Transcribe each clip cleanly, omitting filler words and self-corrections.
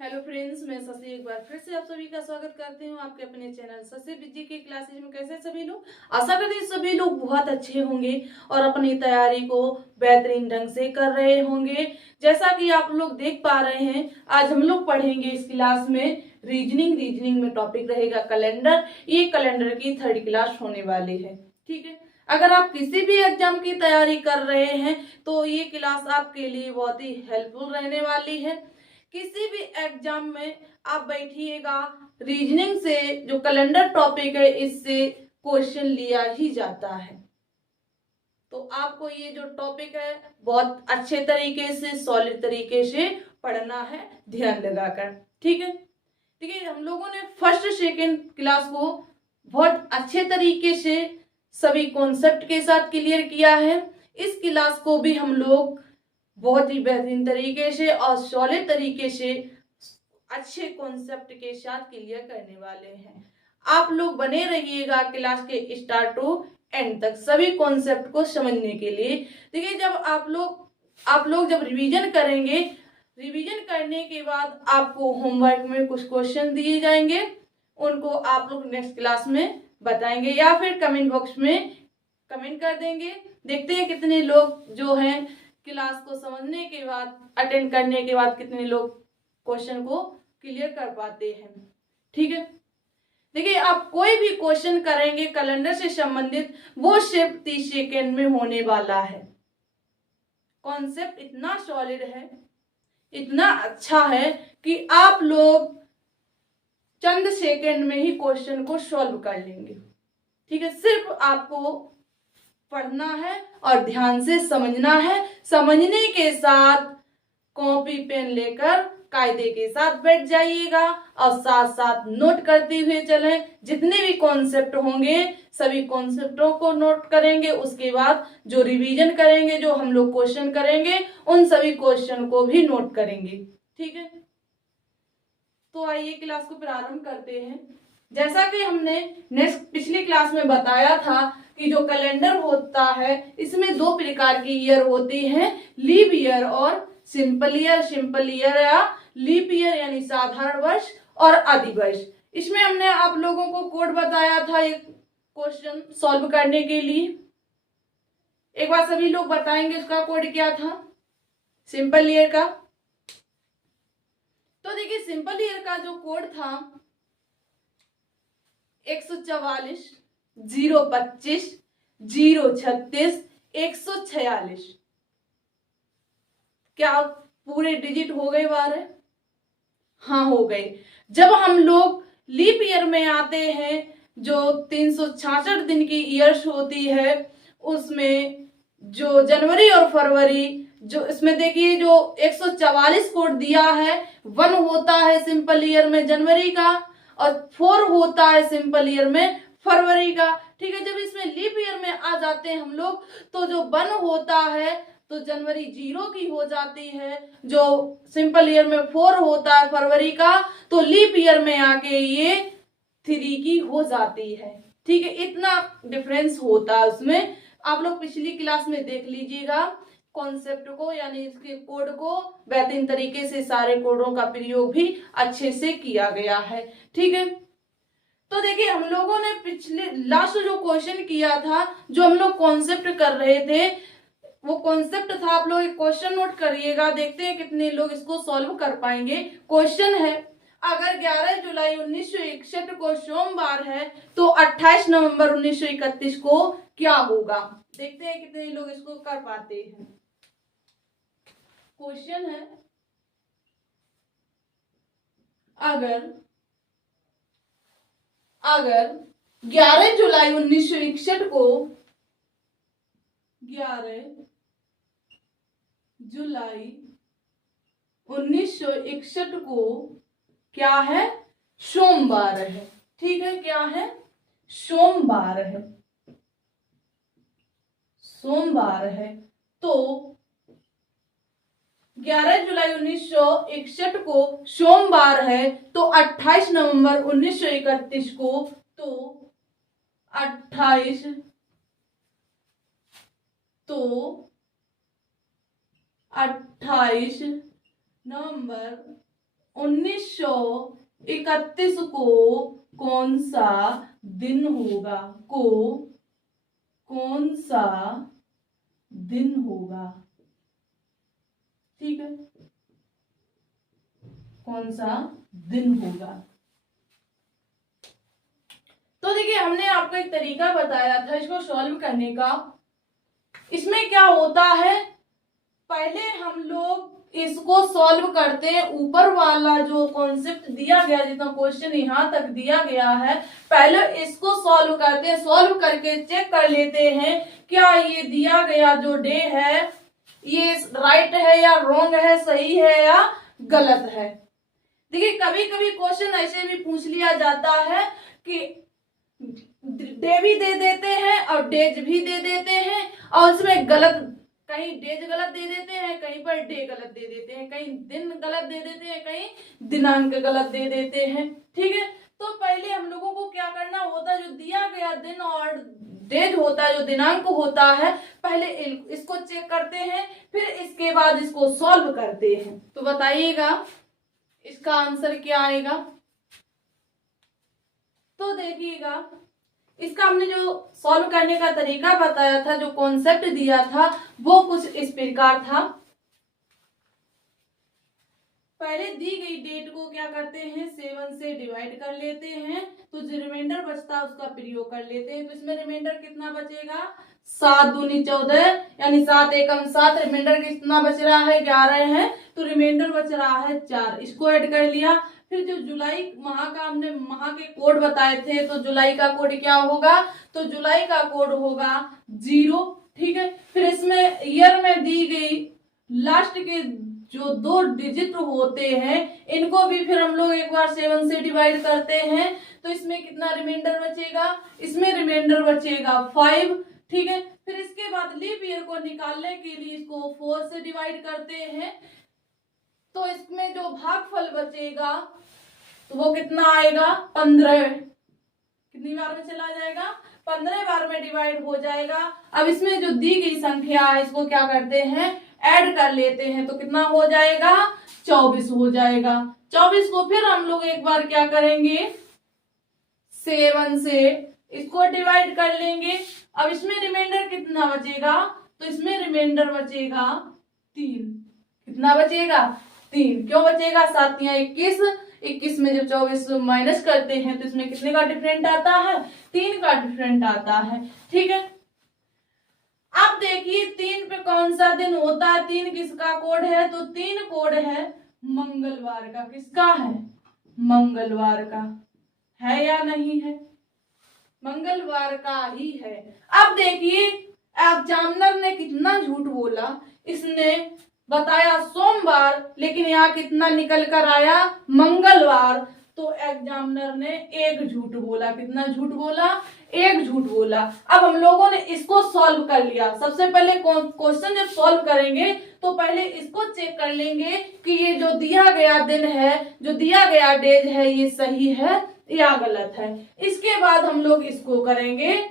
Hello friends, मैं शशि एक बार फिर से आप सभी का स्वागत करती हूँ आपके अपने चैनल शशि बिजी के क्लासेज में। कैसे सभी लोग? आशा करती हूँ सभी लोग बहुत अच्छे होंगे और अपनी तैयारी को बेहतरीन ढंग से कर रहे होंगे। जैसा कि आप लोग देख पा रहे हैं, आज हम लोग पढ़ेंगे इस क्लास में रीजनिंग में टॉपिक रहेगा कैलेंडर। ये कैलेंडर की थर्ड क्लास होने वाली है। ठीक है, अगर आप किसी भी एग्जाम की तैयारी कर रहे हैं तो ये क्लास आपके लिए बहुत ही हेल्पफुल रहने वाली है। किसी भी एग्जाम में आप बैठिएगा, रीजनिंग से जो कैलेंडर टॉपिक है इससे क्वेश्चन लिया ही जाता है। तो आपको ये जो टॉपिक है बहुत अच्छे तरीके से सॉलिड तरीके से पढ़ना है, ध्यान लगाकर। ठीक है, ठीक है। हम लोगों ने फर्स्ट सेकेंड क्लास को बहुत अच्छे तरीके से सभी कॉन्सेप्ट के साथ क्लियर किया है। इस क्लास को भी हम लोग बहुत ही बेहतरीन तरीके से और सॉलिड तरीके से अच्छे कॉन्सेप्ट के साथ क्लियर करने वाले हैं। आप लोग बने रहिएगा क्लास के स्टार्ट टू एंड तक सभी कॉन्सेप्ट को समझने के लिए। देखिए, जब आप लोग जब रिवीजन करेंगे, रिवीजन करने के बाद आपको होमवर्क में कुछ क्वेश्चन दिए जाएंगे, उनको आप लोग नेक्स्ट क्लास में बताएंगे या फिर कमेंट बॉक्स में कमेंट कर देंगे। देखते हैं कितने लोग जो हैं क्लास को समझने के बाद, अटेंड करने के बाद कितने लोग क्वेश्चन को क्लियर कर पाते हैं। ठीक है, देखिए, आप कोई भी क्वेश्चन करेंगे कैलेंडर से संबंधित, वो सिर्फ 30 सेकेंड में होने वाला है। कॉन्सेप्ट इतना सॉलिड है, इतना अच्छा है कि आप लोग चंद सेकेंड में ही क्वेश्चन को सॉल्व कर लेंगे। ठीक है, सिर्फ आपको पढ़ना है और ध्यान से समझना है। समझने के साथ कॉपी पेन लेकर कायदे के साथ बैठ जाइएगा और साथ साथ नोट करते हुए चलें। जितने भी कॉन्सेप्ट होंगे सभी कॉन्सेप्टों को नोट करेंगे। उसके बाद जो रिवीजन करेंगे, जो हम लोग क्वेश्चन करेंगे, उन सभी क्वेश्चन को भी नोट करेंगे। ठीक है, तो आइए क्लास को प्रारंभ करते हैं। जैसा कि हमने नेक्स्ट पिछली क्लास में बताया था कि जो कैलेंडर होता है इसमें दो प्रकार की ईयर होती हैं, लीप ईयर और सिंपल ईयर। सिंपल ईयर या लीप ईयर यानी साधारण वर्ष और अधिवर्ष। इसमें हमने आप लोगों को कोड बताया था एक क्वेश्चन सॉल्व करने के लिए। एक बार सभी लोग बताएंगे उसका कोड क्या था सिंपल ईयर का। तो देखिए, सिंपल ईयर का जो कोड था 144 025 036 146। क्या पूरे डिजिट हो गए बारे? हाँ, हो गए। जब हम लोग लीप ईयर में आते हैं, जो 366 दिन की ईयर्स होती है, उसमें जो जनवरी और फरवरी, जो इसमें देखिए जो 144 कोड दिया है, 1 होता है सिंपल ईयर में जनवरी का और 4 होता है सिंपल ईयर में फरवरी का। ठीक है, जब इसमें लीप ईयर में आ जाते हैं हम लोग, तो जो 1 होता है तो जनवरी 0 की हो जाती है, जो सिंपल ईयर में 4 होता है फरवरी का, तो लीप ईयर में आके ये 3 की हो जाती है। ठीक है, इतना डिफरेंस होता है उसमें। आप लोग पिछली क्लास में देख लीजिएगा कॉन्सेप्ट को, यानी इसके कोड को बेहतरीन तरीके से सारे कोडों का प्रयोग भी अच्छे से किया गया है। ठीक है, तो देखिए, हम लोगों ने पिछले लास्ट जो क्वेश्चन किया था, जो हम लोग कॉन्सेप्ट कर रहे थे, वो कॉन्सेप्ट था, आप लोग एक क्वेश्चन नोट करिएगा। देखते हैं कितने लोग इसको सॉल्व कर पाएंगे। क्वेश्चन है, अगर 11 जुलाई 1961 को सोमवार है तो 28 नवंबर 1931 को क्या होगा? देखते हैं कितने लोग इसको कर पाते हैं। क्वेश्चन है, अगर अगर 11 जुलाई 1961 को 11 जुलाई 1961 को क्या है? सोमवार है। ठीक है, क्या है? सोमवार है। सोमवार है तो 11 जुलाई 1961 को सोमवार है तो 28 नवंबर 1931 को, तो 28 तो 28 नवंबर 1931 को कौन सा दिन होगा? कौन सा दिन होगा? ठीक है, कौन सा दिन होगा? तो देखिए, हमने आपको एक तरीका बताया था इसको सॉल्व करने का। इसमें क्या होता है, पहले हम लोग इसको सॉल्व करते हैं। ऊपर वाला जो कॉन्सेप्ट दिया गया, जितना क्वेश्चन यहाँ तक दिया गया है, पहले इसको सॉल्व करते हैं। सॉल्व करके चेक कर लेते हैं क्या ये दिया गया जो डे है ये राइट है या रॉन्ग है, सही है या गलत है। देखिए, कभी कभी क्वेश्चन ऐसे भी पूछ लिया जाता है कि डे भी दे देते हैं और डेज भी दे देते हैं, और उसमें गलत, कहीं डेज गलत दे देते हैं, कहीं पर डे गलत दे देते हैं, कहीं दिन गलत दे देते हैं, कहीं दिनांक गलत दे देते हैं। ठीक है, तो पहले हम लोगों को क्या करना होता है, जो दिया गया दिन और डेज होता है, जो दिनांक होता है, पहले इसको चेक करते हैं, फिर इसके बाद इसको सॉल्व करते हैं। तो बताइएगा इसका आंसर क्या आएगा। तो देखिएगा, इसका हमने जो सॉल्व करने का तरीका बताया था, जो कॉन्सेप्ट दिया था, वो कुछ इस प्रकार था। पहले दी गई डेट को क्या करते हैं, 7 से डिवाइड कर लेते हैं, तो जो रिमाइंडर बचता है उसका प्रयोग कर लेते हैं। तो इसमें रिमाइंडर कितना बचेगा, 7 दूनी 14, यानी 7 एकम 7। रिमाइंडर कितना बच रहा है, 11 है, तो रिमाइंडर बच रहा है 4। इसको ऐड कर लिया। फिर जो जुलाई माह का हमने माह के कोड बताए थे, तो जुलाई का कोड क्या होगा, तो जुलाई का कोड होगा 0। ठीक है, फिर इसमें ईयर में दी गई लास्ट के जो 2 डिजिट होते हैं, इनको भी फिर हम लोग एक बार 7 से डिवाइड करते हैं, तो इसमें कितना रिमाइंडर बचेगा, इसमें रिमाइंडर बचेगा 5। ठीक है, फिर इसके बाद लीप ईयर को निकालने के लिए इसको 4 से डिवाइड करते हैं, तो इसमें जो भागफल बचेगा तो वो कितना आएगा, 15। कितनी बार में चला जाएगा, 15 बार में डिवाइड हो जाएगा। अब इसमें जो दी गई संख्या है इसको क्या करते हैं, ऐड कर लेते हैं, तो कितना हो जाएगा, 24 हो जाएगा। 24 को फिर हम लोग एक बार क्या करेंगे, 7 से इसको डिवाइड कर लेंगे। अब इसमें रिमाइंडर कितना बचेगा, तो इसमें रिमाइंडर बचेगा 3। कितना बचेगा, 3। क्यों बचेगा, 7 या 21, 21 में जब 24 माइनस करते हैं तो इसमें कितने का डिफरेंट आता है, 3 का डिफरेंट आता है। ठीक है, अब देखिए 3 पे कौन सा दिन होता है, 3 किसका कोड है, तो 3 कोड है मंगलवार का। किसका है, मंगलवार का है या नहीं है, मंगलवार का ही है। अब देखिए एग्जामिनर ने कितना झूठ बोला, इसने बताया सोमवार, लेकिन यहाँ कितना निकल कर आया, मंगलवार। तो एग्जामिनर ने एक झूठ बोला। कितना झूठ बोला, एक झूठ बोला। अब हम लोगों ने इसको सॉल्व कर लिया। सबसे पहले क्वेश्चन जब सॉल्व करेंगे तो पहले इसको चेक कर लेंगे कि ये जो दिया गया दिन है, जो दिया गया डेज है, ये सही है या गलत है। इसके बाद हम लोग इसको करेंगे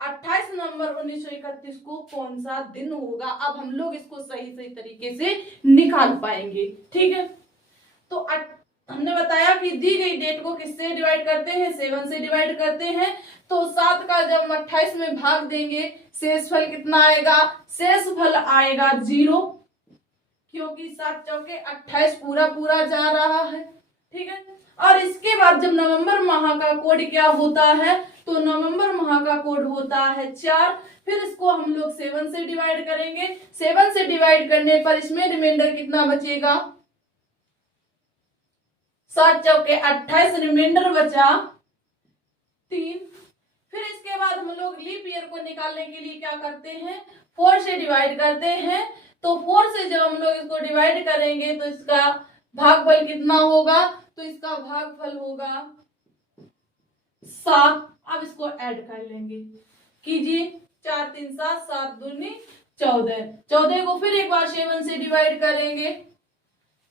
28 नवंबर 1931 को कौन सा दिन होगा। अब हम लोग इसको सही सही तरीके से निकाल पाएंगे। ठीक है, तो हमने बताया कि दी गई डेट को किससे डिवाइड करते हैं, 7 से डिवाइड करते हैं। तो 7 का जब हम 28 में भाग देंगे, शेषफल कितना आएगा, शेषफल आएगा 0, क्योंकि 7 चौके 28 पूरा पूरा जा रहा है। ठीक है, और इसके बाद जब नवंबर माह का कोड क्या होता है, तो नवंबर माह का कोड होता है 4। फिर इसको हम लोग 7 से डिवाइड करेंगे। 7 से डिवाइड करने पर इसमें रिमाइंडर कितना बचेगा, 7 चौके 28, रिमाइंडर बचा 3। फिर इसके बाद हम लोग लीप ईयर को निकालने के लिए क्या करते हैं, 4 से डिवाइड करते हैं। तो 4 से जब हम लोग इसको डिवाइड करेंगे तो इसका भागफल कितना होगा, तो इसका भागफल होगा 7। अब इसको ऐड कर लेंगे, कीजिए, 4 3 7, 7 दूनी 14। 14 को फिर एक बार 7 से डिवाइड करेंगे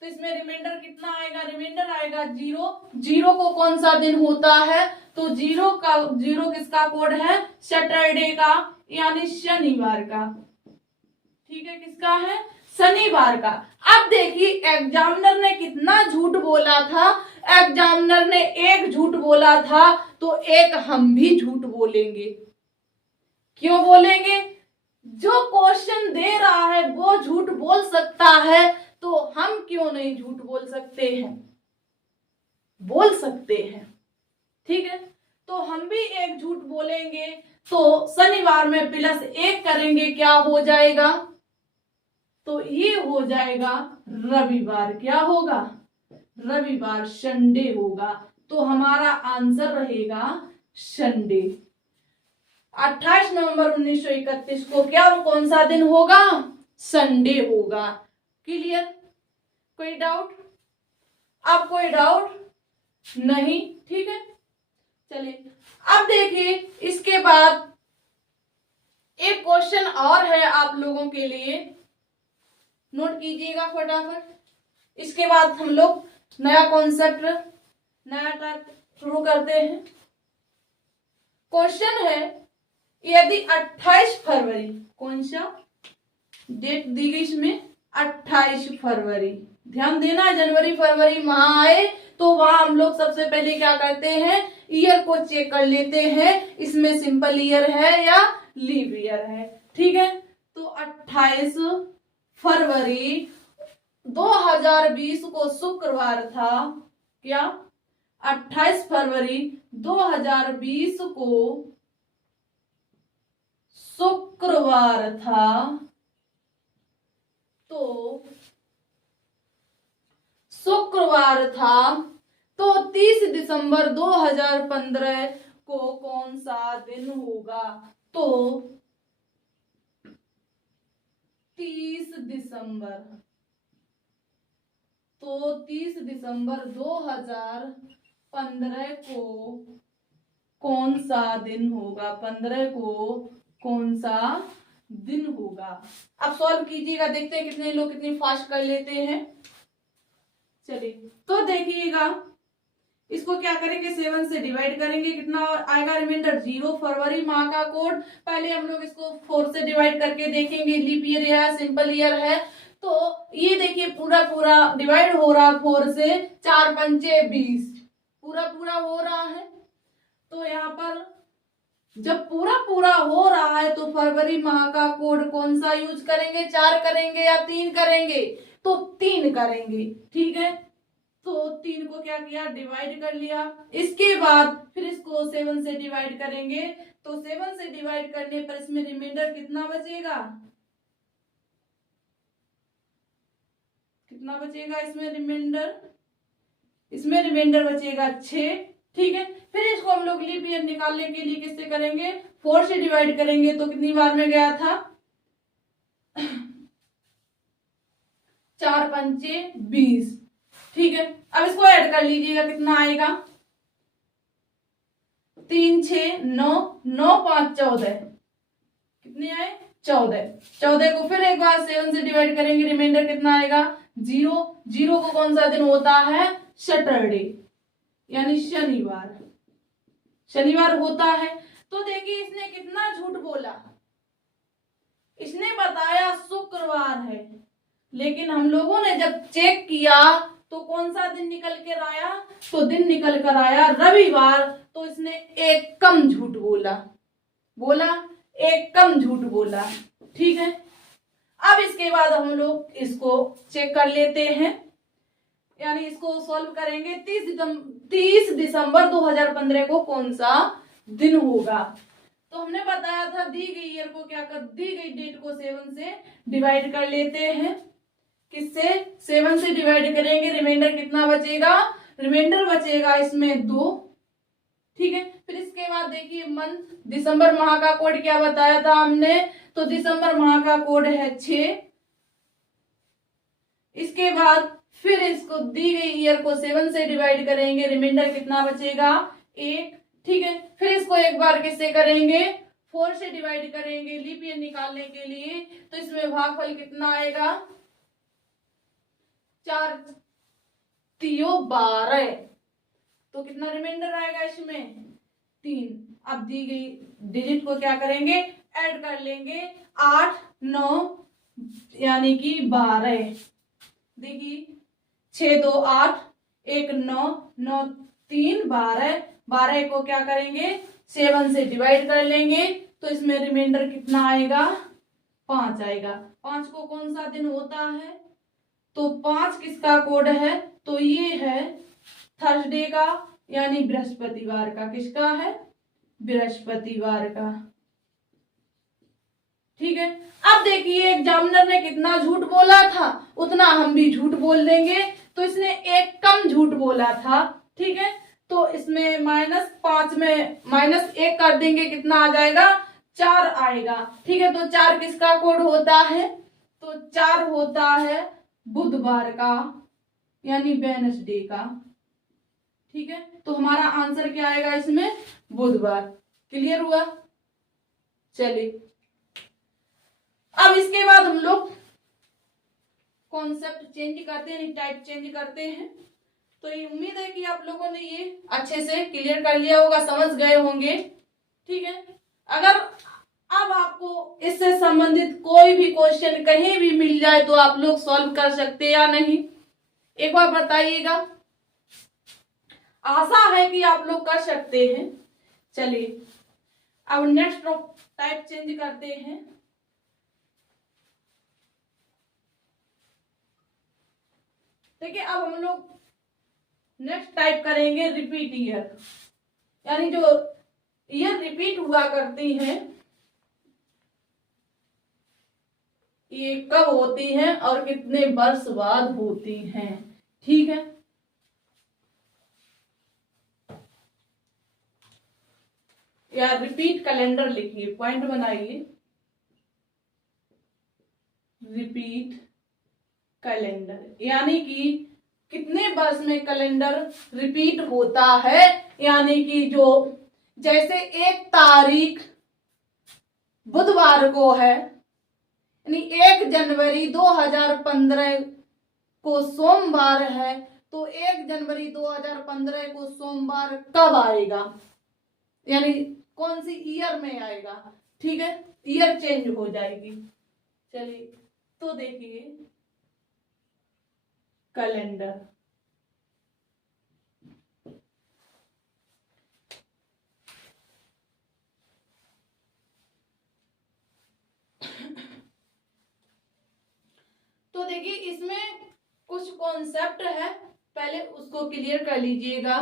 तो इसमें रिमाइंडर कितना आएगा, रिमाइंडर आएगा 0। 0 को कौन सा दिन होता है, तो 0 किसका कोड है, सैटरडे का, यानी शनिवार का। ठीक है, किसका है? शनिवार का। अब देखिए एग्जामिनर ने कितना झूठ बोला था। एग्जामिनर ने एक झूठ बोला था तो एक हम भी झूठ बोलेंगे। क्यों बोलेंगे? जो क्वेश्चन दे रहा है वो झूठ बोल सकता है तो हम क्यों नहीं झूठ बोल सकते हैं? बोल सकते हैं। ठीक है, तो हम भी एक झूठ बोलेंगे। तो शनिवार में +1 करेंगे, क्या हो जाएगा? तो ये हो जाएगा रविवार। क्या होगा? रविवार, संडे होगा। तो हमारा आंसर रहेगा संडे। 28 नवंबर 1931 को क्या कौन सा दिन होगा? संडे होगा। क्लियर? कोई डाउट? अब कोई डाउट नहीं? ठीक है, चलिए अब देखिए इसके बाद एक क्वेश्चन और है आप लोगों के लिए, नोट कीजिएगा फटाफट। इसके बाद हम लोग नया कॉन्सेप्ट, नया टास्क शुरू करते हैं। क्वेश्चन है, यदि 28 फरवरी, कौन सा डेट दी गई इसमें? 28 फरवरी। ध्यान देना, जनवरी फरवरी माह आए तो वहां हम लोग सबसे पहले क्या करते हैं? ईयर को चेक कर लेते हैं, इसमें सिंपल ईयर है या लीव ईयर है। ठीक है, तो 28 फरवरी 2020 को शुक्रवार था। क्या? 28 फरवरी 2020 को शुक्रवार था। तो शुक्रवार था तो 30 दिसंबर 2015 को कौन सा दिन होगा? तो 30 दिसंबर, तो 30 दिसंबर 2015 को कौन सा दिन होगा? 15 को कौन सा दिन होगा? अब सॉल्व कीजिएगा, देखते हैं कितने लोग कितनी फास्ट कर लेते हैं। चलिए तो देखिएगा, इसको क्या करेंगे? 7 से डिवाइड करेंगे, कितना आएगा रिमाइंडर? 0। फरवरी माह का कोड, पहले हम लोग इसको 4 से डिवाइड करके देखेंगे। लीप ईयर है, सिंपल ईयर है, तो ये देखिए पूरा पूरा डिवाइड हो रहा 4 से। 4 पंचे 20, पूरा पूरा हो रहा है। तो यहाँ पर जब पूरा पूरा हो रहा है तो फरवरी माह का कोड कौन सा यूज करेंगे? 4 करेंगे या 3 करेंगे? तो 3 करेंगे। ठीक है, तो 3 को क्या किया? डिवाइड कर लिया। इसके बाद फिर इसको 7 से डिवाइड करेंगे, तो 7 से डिवाइड करने पर इसमें रिमाइंडर कितना बचेगा? कितना बचेगा इसमें रिमाइंडर? इसमें रिमाइंडर बचेगा 6। ठीक है, फिर इसको हम लोग लीप ईयर निकालने के लिए किससे करेंगे? 4 से डिवाइड करेंगे, तो कितनी बार में गया था? 4 पंचे 20। ठीक है, अब इसको ऐड कर लीजिएगा, कितना आएगा? 3 6 9, 9 5 14, कितने आए? 14। 14 को फिर एक बार 7 से डिवाइड करेंगे, रिमाइंडर कितना आएगा? 0। 0 को कौन सा दिन होता है? सैटरडे, यानी शनिवार। शनिवार होता है। तो देखिए इसने कितना झूठ बोला। इसने बताया शुक्रवार है, लेकिन हम लोगों ने जब चेक किया तो कौन सा दिन निकल कर आया? तो दिन निकल कर आया रविवार। तो इसने एक कम झूठ बोला, एक कम झूठ बोला। ठीक है, अब इसके बाद हम लोग इसको चेक कर लेते हैं, यानी इसको सॉल्व करेंगे। 30 दिसंबर 2015 को कौन सा दिन होगा? तो हमने बताया था दी गई ईयर को क्या कर, दी गई डेट को 7 से डिवाइड कर लेते हैं। किससे? 7 से डिवाइड करेंगे, रिमाइंडर कितना बचेगा? रिमाइंडर बचेगा इसमें 2। ठीक है, फिर इसके बाद देखिए मंथ, दिसंबर माह का कोड क्या बताया था हमने? तो दिसंबर माह का कोड है 6। इसके बाद फिर इसको दी गई ईयर को 7 से डिवाइड करेंगे, रिमाइंडर कितना बचेगा? 1। ठीक है, फिर इसको एक बार किससे करेंगे? 4 से डिवाइड करेंगे लीप ईयर निकालने के लिए, तो इसमें भागफल कितना आएगा? 4 3 12, तो कितना रिमाइंडर आएगा इसमें? 3। अब दी गई डिजिट को क्या करेंगे? ऐड कर लेंगे। 8 9 यानी कि 12। देखिए 6 2 8, 1 9, 9 3 12। 12 को क्या करेंगे 7 से डिवाइड कर लेंगे तो इसमें रिमाइंडर कितना आएगा 5 आएगा। 5 को कौन सा दिन होता है तो 5 किसका कोड है तो ये है थर्सडे का यानी बृहस्पतिवार का। किसका है बृहस्पतिवार का। ठीक है। अब देखिए एग्जामिनर ने कितना झूठ बोला था उतना हम भी झूठ बोल देंगे तो इसने एक कम झूठ बोला था। ठीक है तो इसमें -5 में -1 कर देंगे कितना आ जाएगा 4 आएगा। ठीक है तो 4 किसका कोड होता है तो 4 होता है बुधवार का यानी वेडनेसडे का। ठीक है तो हमारा आंसर क्या आएगा इसमें बुधवार। क्लियर हुआ। चलिए अब इसके बाद हम लोग कॉन्सेप्ट चेंज करते हैं टाइप चेंज करते हैं। तो ये उम्मीद है कि आप लोगों ने ये अच्छे से क्लियर कर लिया होगा समझ गए होंगे। ठीक है अगर अब आपको इससे संबंधित कोई भी क्वेश्चन कहीं भी मिल जाए तो आप लोग सॉल्व कर सकते या नहीं एक बार बताइएगा। आशा है कि आप लोग कर सकते हैं। चलिए अब नेक्स्ट टाइप चेंज करते हैं। देखिए अब हम लोग नेक्स्ट टाइप करेंगे रिपीट ईयर यानी जो ईयर रिपीट हुआ करती हैं ये कब होती हैं और कितने वर्ष बाद होती हैं। ठीक है या रिपीट कैलेंडर लिखिए पॉइंट बनाइए रिपीट कैलेंडर यानी कि कितने वर्ष में कैलेंडर रिपीट होता है। यानी कि जो जैसे 1 तारीख बुधवार को है यानी 1 जनवरी 2015 को सोमवार है तो 1 जनवरी 2015 को सोमवार कब आएगा यानी कौन सी ईयर में आएगा। ठीक है ईयर चेंज हो जाएगी। चलिए तो देखिए कैलेंडर तो देखिए इसमें कुछ कॉन्सेप्ट है पहले उसको क्लियर कर लीजिएगा।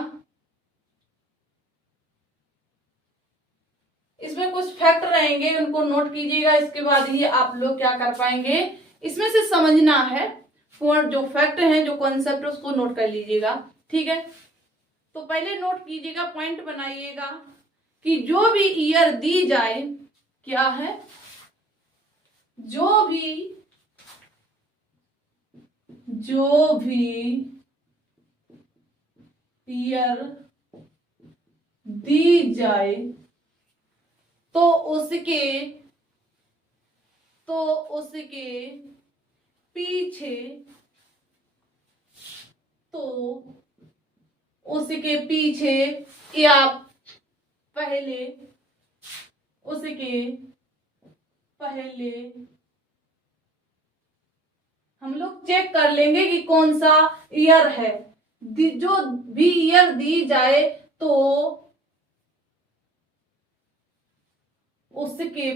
इसमें कुछ फैक्ट रहेंगे उनको नोट कीजिएगा इसके बाद ही आप लोग क्या कर पाएंगे इसमें से समझना है जो फैक्ट है जो कॉन्सेप्ट उसको नोट कर लीजिएगा। ठीक है तो पहले नोट कीजिएगा पॉइंट बनाइएगा कि जो भी ईयर दी जाए क्या है जो भी ईयर दी जाए तो उसके पीछे या पहले हम लोग चेक कर लेंगे कि कौन सा ईयर है। जो भी ईयर दी जाए तो उसके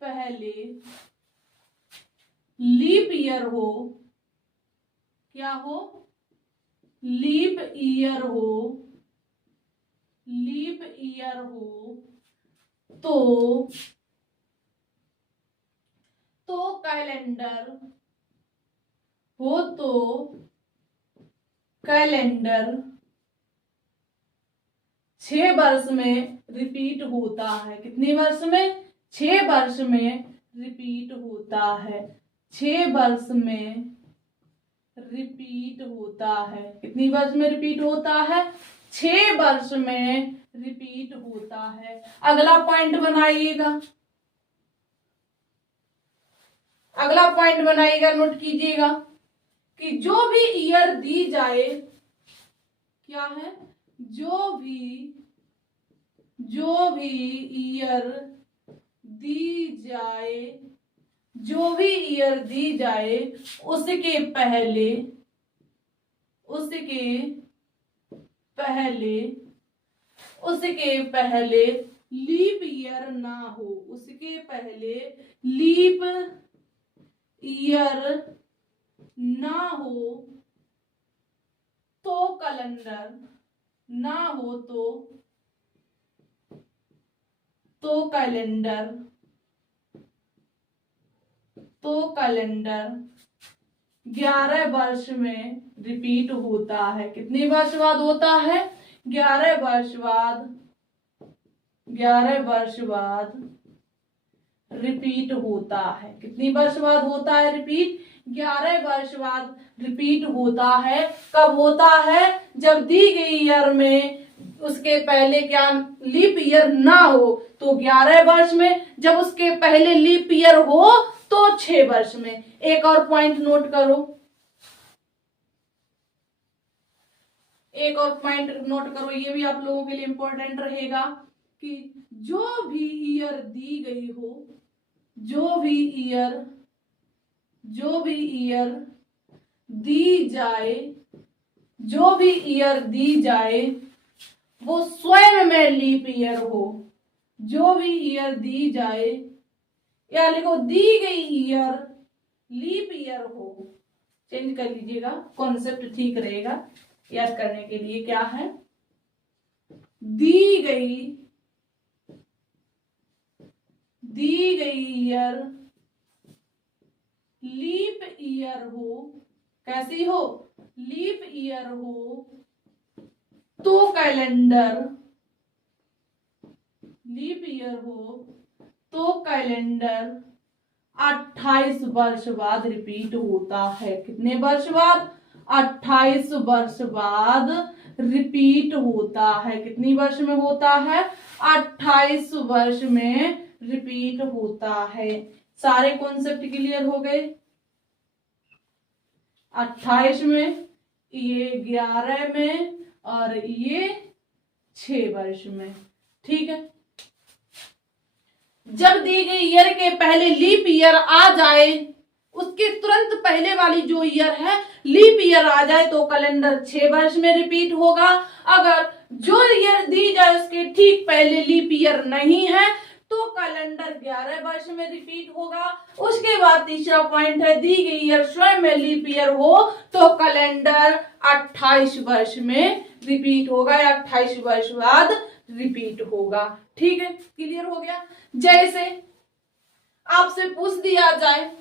पहले लीप ईयर हो क्या हो लीप ईयर हो तो कैलेंडर 6 वर्ष में रिपीट होता है। कितने वर्ष में 6 वर्ष में रिपीट होता है। 6 वर्ष में रिपीट होता है। कितनी वर्ष में रिपीट होता है 6 वर्ष में रिपीट होता है। अगला पॉइंट बनाइएगा नोट कीजिएगा कि जो भी ईयर दी जाए क्या है जो भी ईयर दी जाए, जो भी ईयर दी जाए उसके पहले, उसके पहले, उसके पहले लीप ईयर ना हो, उसके पहले लीप ईयर ना हो तो कैलेंडर, ना हो तो कैलेंडर, तो कैलेंडर 11 वर्ष में रिपीट होता है। कितने वर्ष बाद होता है? 11 वर्ष बाद, 11 वर्ष बाद रिपीट होता है। कितनी वर्ष बाद होता है रिपीट? 11 वर्ष बाद रिपीट होता है। कब होता है? जब दी गई ईयर में उसके पहले क्या लीप ईयर ना हो तो 11 वर्ष में, जब उसके पहले लीप ईयर हो तो 6 वर्ष में। एक और पॉइंट नोट करो, एक और पॉइंट नोट करो, ये भी आप लोगों के लिए इंपॉर्टेंट रहेगा कि जो भी ईयर दी गई हो, जो भी ईयर, जो भी ईयर दी जाए, जो भी ईयर दी जाए वो स्वयं में लीप ईयर हो। जो भी ईयर दी जाए, या लिखो दी गई ईयर लीप ईयर हो। चेंज कर लीजिएगा, कॉन्सेप्ट ठीक रहेगा याद करने के लिए। क्या है? दी गई ईयर लीप ईयर हो। कैसी हो? लीप ईयर हो तो कैलेंडर, लीप ईयर हो तो कैलेंडर 28 वर्ष बाद रिपीट होता है। कितने वर्ष बाद? 28 वर्ष बाद रिपीट होता है। कितनी वर्ष में होता है? 28 वर्ष में रिपीट होता है। सारे कॉन्सेप्ट क्लियर हो गए? 28 में, ये 11 में और ये 6 वर्ष में। ठीक है। जब दी गई ईयर के पहले लीप ईयर आ जाए, उसके तुरंत पहले वाली जो ईयर है लीप ईयर आ जाए तो कैलेंडर 6 वर्ष में रिपीट होगा। अगर जो ईयर दी जाए उसके ठीक पहले लीप ईयर नहीं है तो कैलेंडर 11 वर्ष में रिपीट होगा। उसके बाद तीसरा पॉइंट है, दी गई ईयर स्वयं में लीप ईयर हो तो कैलेंडर 28 वर्ष में रिपीट होगा या 28 वर्ष बाद रिपीट होगा। ठीक है, क्लियर हो गया। जैसे आपसे पूछ दिया जाए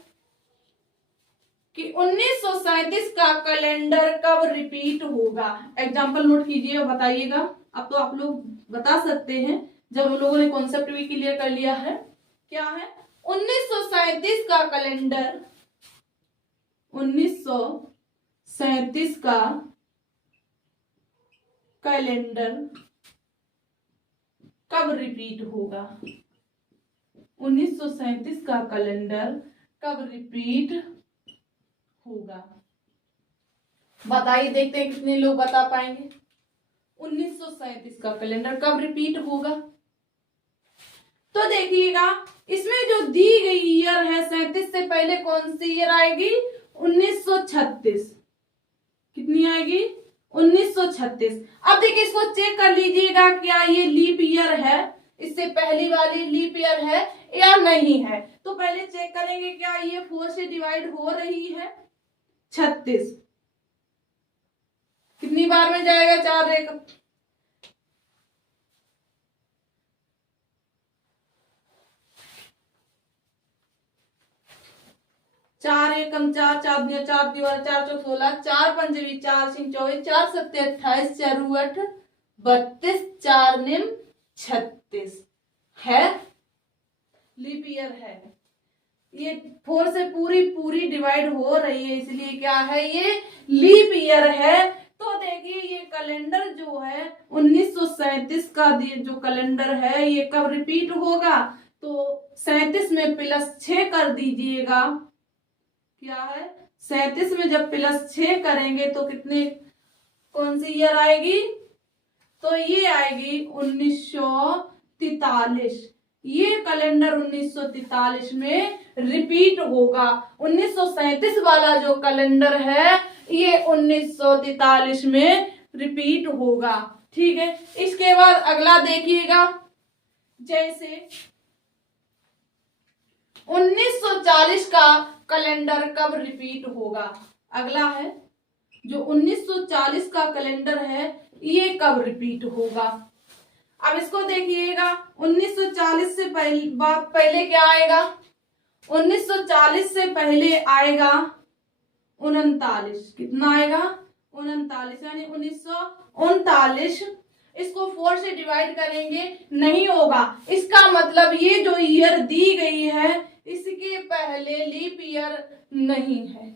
कि 1937 का कैलेंडर कब रिपीट होगा, एग्जाम्पल नोट कीजिए और बताइएगा। अब तो आप लोग बता सकते हैं जब हम लोगों ने कॉन्सेप्ट भी क्लियर कर लिया है। क्या है? 1937 का कैलेंडर, 1937 का कैलेंडर कब रिपीट होगा? 1937 का कैलेंडर कब रिपीट होगा? बताइए, देखते हैं कितने लोग बता पाएंगे। 1937 का कैलेंडर कब रिपीट होगा? तो देखिएगा, इसमें जो दी गई ईयर है 37 से पहले कौन सी ईयर आएगी? 1936। कितनी आएगी? 1936। अब देखिए, इसको चेक कर लीजिएगा, क्या ये लीप ईयर है? इससे पहली वाली लीप ईयर है या नहीं है? तो पहले चेक करेंगे, क्या ये 4 से डिवाइड हो रही है? 36 कितनी बार में जाएगा? 4 एक 4 एकम 4, 4 दिया 4 दीवार 4 चौक 16, 4 पंजे 4 सिंह 24, 4 सत्ते 28, 4 8 32, 4 निम 36 है, लीप ईयर है। ये 4 से पूरी डिवाइड हो रही है, इसलिए क्या है? ये लीप ईयर है। तो देखिए, ये कैलेंडर जो है 1937 का जो कैलेंडर है ये कब रिपीट होगा? तो 37 में +6 कर दीजिएगा। क्या है? 37 में जब +6 करेंगे तो कितने, कौन सी ईयर आएगी? तो ये आएगी 1939। 1943, ये कैलेंडर 1943 में रिपीट होगा। 1937 वाला जो कैलेंडर है ये 1943 में रिपीट होगा। ठीक है, इसके बाद अगला देखिएगा, जैसे 1940 का कैलेंडर कब रिपीट होगा। अगला है जो 1940 का कैलेंडर है ये कब रिपीट होगा। अब इसको देखिएगा, 1940 से पहले क्या आएगा, 1940 से पहले आएगा 39, कितना आएगा 39, यानी 1939। इसको 4 से डिवाइड करेंगे नहीं होगा, इसका मतलब ये जो ईयर दी गई है इसके पहले लीप ईयर नहीं है।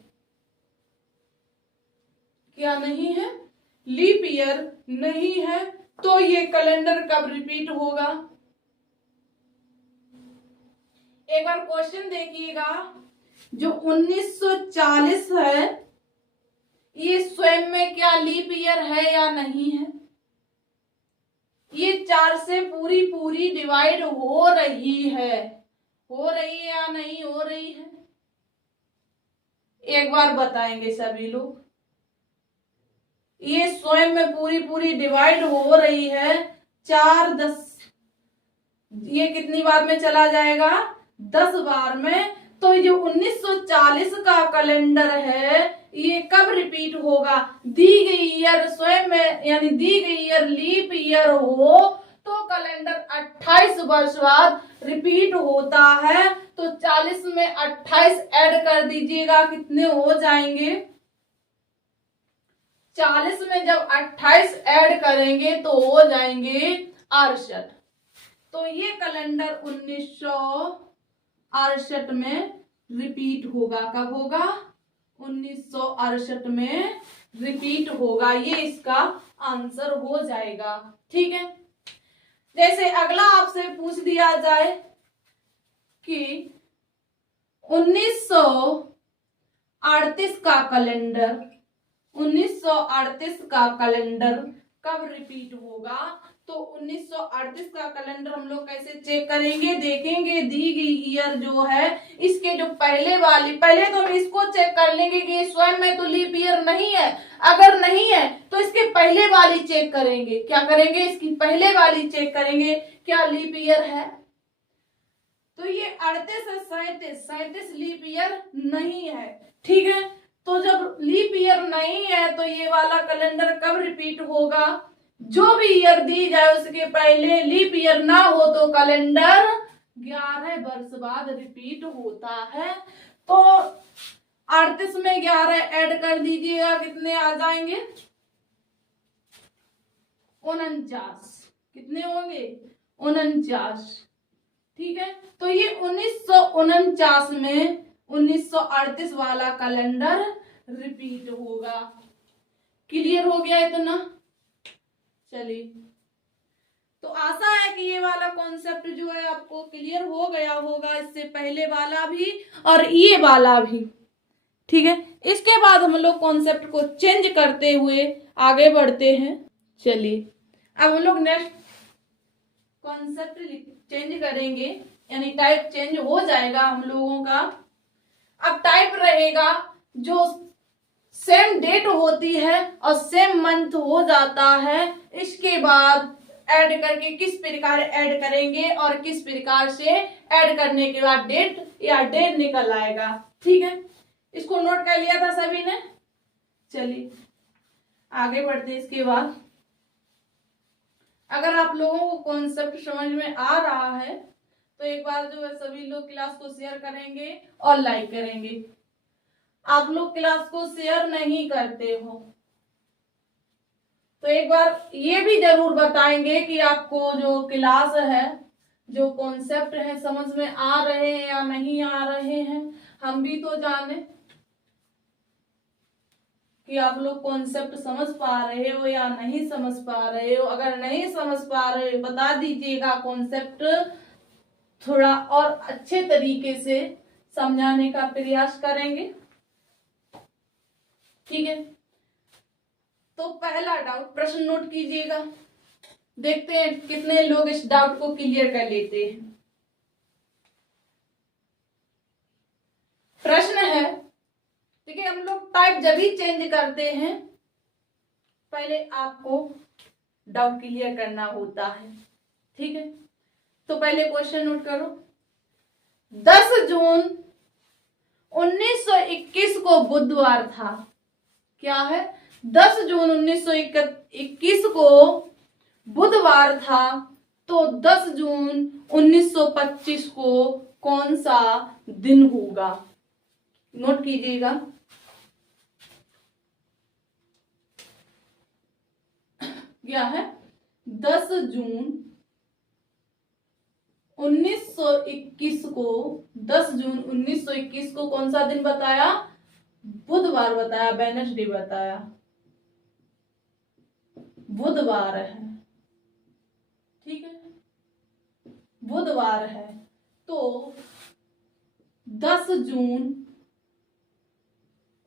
क्या नहीं है, लीप ईयर नहीं है, तो ये कैलेंडर कब रिपीट होगा। एक बार क्वेश्चन देखिएगा, जो 1940 है ये स्वयं में क्या लीप ईयर है या नहीं है। ये 4 से पूरी डिवाइड हो रही है या नहीं हो रही है, एक बार बताएंगे सभी लोग। ये स्वयं में पूरी डिवाइड हो रही है, 4 10, ये कितनी बार में चला जाएगा 10 बार में। तो ये जो 1940 का कैलेंडर है ये कब रिपीट होगा, दी गई ईयर स्वयं में, यानी दी गई ईयर लीप ईयर हो तो कैलेंडर 28 वर्ष बाद रिपीट होता है। तो 40 में 28 ऐड कर दीजिएगा, कितने हो जाएंगे, 40 में जब 28 ऐड करेंगे तो हो जाएंगे 68। तो ये कैलेंडर 1968 में रिपीट होगा। कब होगा, 1968 में रिपीट होगा। ये इसका आंसर हो जाएगा। ठीक है, जैसे अगला आपसे पूछ दिया जाए कि 1938 का कैलेंडर, 1938 का कैलेंडर कब रिपीट होगा। तो 1938 का कैलेंडर हम लोग कैसे चेक करेंगे, देखेंगे दी गई ईयर जो है इसके जो पहले तो हम इसको चेक कर लेंगे कि ये स्वयं में तो लीप ईयर नहीं है। अगर नहीं है तो इसके पहले वाली चेक करेंगे। क्या करेंगे, इसकी पहले वाली चेक करेंगे क्या लीप ईयर है। तो ये 38 से 37 लीप ईयर नहीं है। ठीक है, तो जब लीप ईयर नहीं है तो ये वाला कैलेंडर कब रिपीट होगा, जो भी ईयर दी जाए उसके पहले लीप ईयर ना हो तो कैलेंडर 11 वर्ष बाद रिपीट होता है। तो 38 में 11 ऐड कर दीजिएगा, कितने आ जाएंगे 49, कितने होंगे 49। ठीक है, तो ये 1949 में 1938 वाला कैलेंडर रिपीट होगा। क्लियर हो गया इतना। चलिए, तो आशा है कि ये वाला कॉन्सेप्ट जो है आपको क्लियर हो गया होगा, इससे पहले वाला भी और ये वाला भी। ठीक है, इसके बाद हम लोग कॉन्सेप्ट को चेंज करते हुए आगे बढ़ते हैं। चलिए, अब हम लोग नेक्स्ट कॉन्सेप्ट चेंज करेंगे, यानी टाइप चेंज हो जाएगा हम लोगों का। अब टाइप रहेगा जो सेम डेट होती है और सेम मंथ हो जाता है, इसके बाद ऐड करके किस प्रकार ऐड करेंगे और किस प्रकार से ऐड करने के बाद डेट या डेट निकल आएगा। ठीक है, इसको नोट कर लिया था सभी ने। चलिए आगे बढ़ते हैं। इसके बाद अगर आप लोगों को कॉन्सेप्ट समझ में आ रहा है तो एक बार जो है सभी लोग क्लास को शेयर करेंगे और लाइक करेंगे। आप लोग क्लास को शेयर नहीं करते हो तो एक बार ये भी जरूर बताएंगे कि आपको जो क्लास है, जो कॉन्सेप्ट है, समझ में आ रहे हैं या नहीं आ रहे हैं। हम भी तो जाने कि आप लोग कॉन्सेप्ट समझ पा रहे हो या नहीं समझ पा रहे हो। अगर नहीं समझ पा रहे हो बता दीजिएगा, कॉन्सेप्ट थोड़ा और अच्छे तरीके से समझाने का प्रयास करेंगे। ठीक है, तो पहला डाउट, प्रश्न नोट कीजिएगा। देखते हैं कितने लोग इस डाउट को क्लियर कर लेते हैं। प्रश्न है, देखिए हम लोग टाइप जब भी चेंज करते हैं पहले आपको डाउट क्लियर करना होता है, ठीक है। तो पहले क्वेश्चन नोट करो। 10 जून 1921 को बुधवार था। क्या है? 10 जून 1921 को बुधवार था, तो 10 जून 1925 को कौन सा दिन होगा? नोट कीजिएगा। क्या है? 10 जून 1921 को 10 जून 1921 को कौन सा दिन बताया? बुधवार बताया, वेडनेसडे बताया, बुधवार है, ठीक है, बुधवार है। तो 10 जून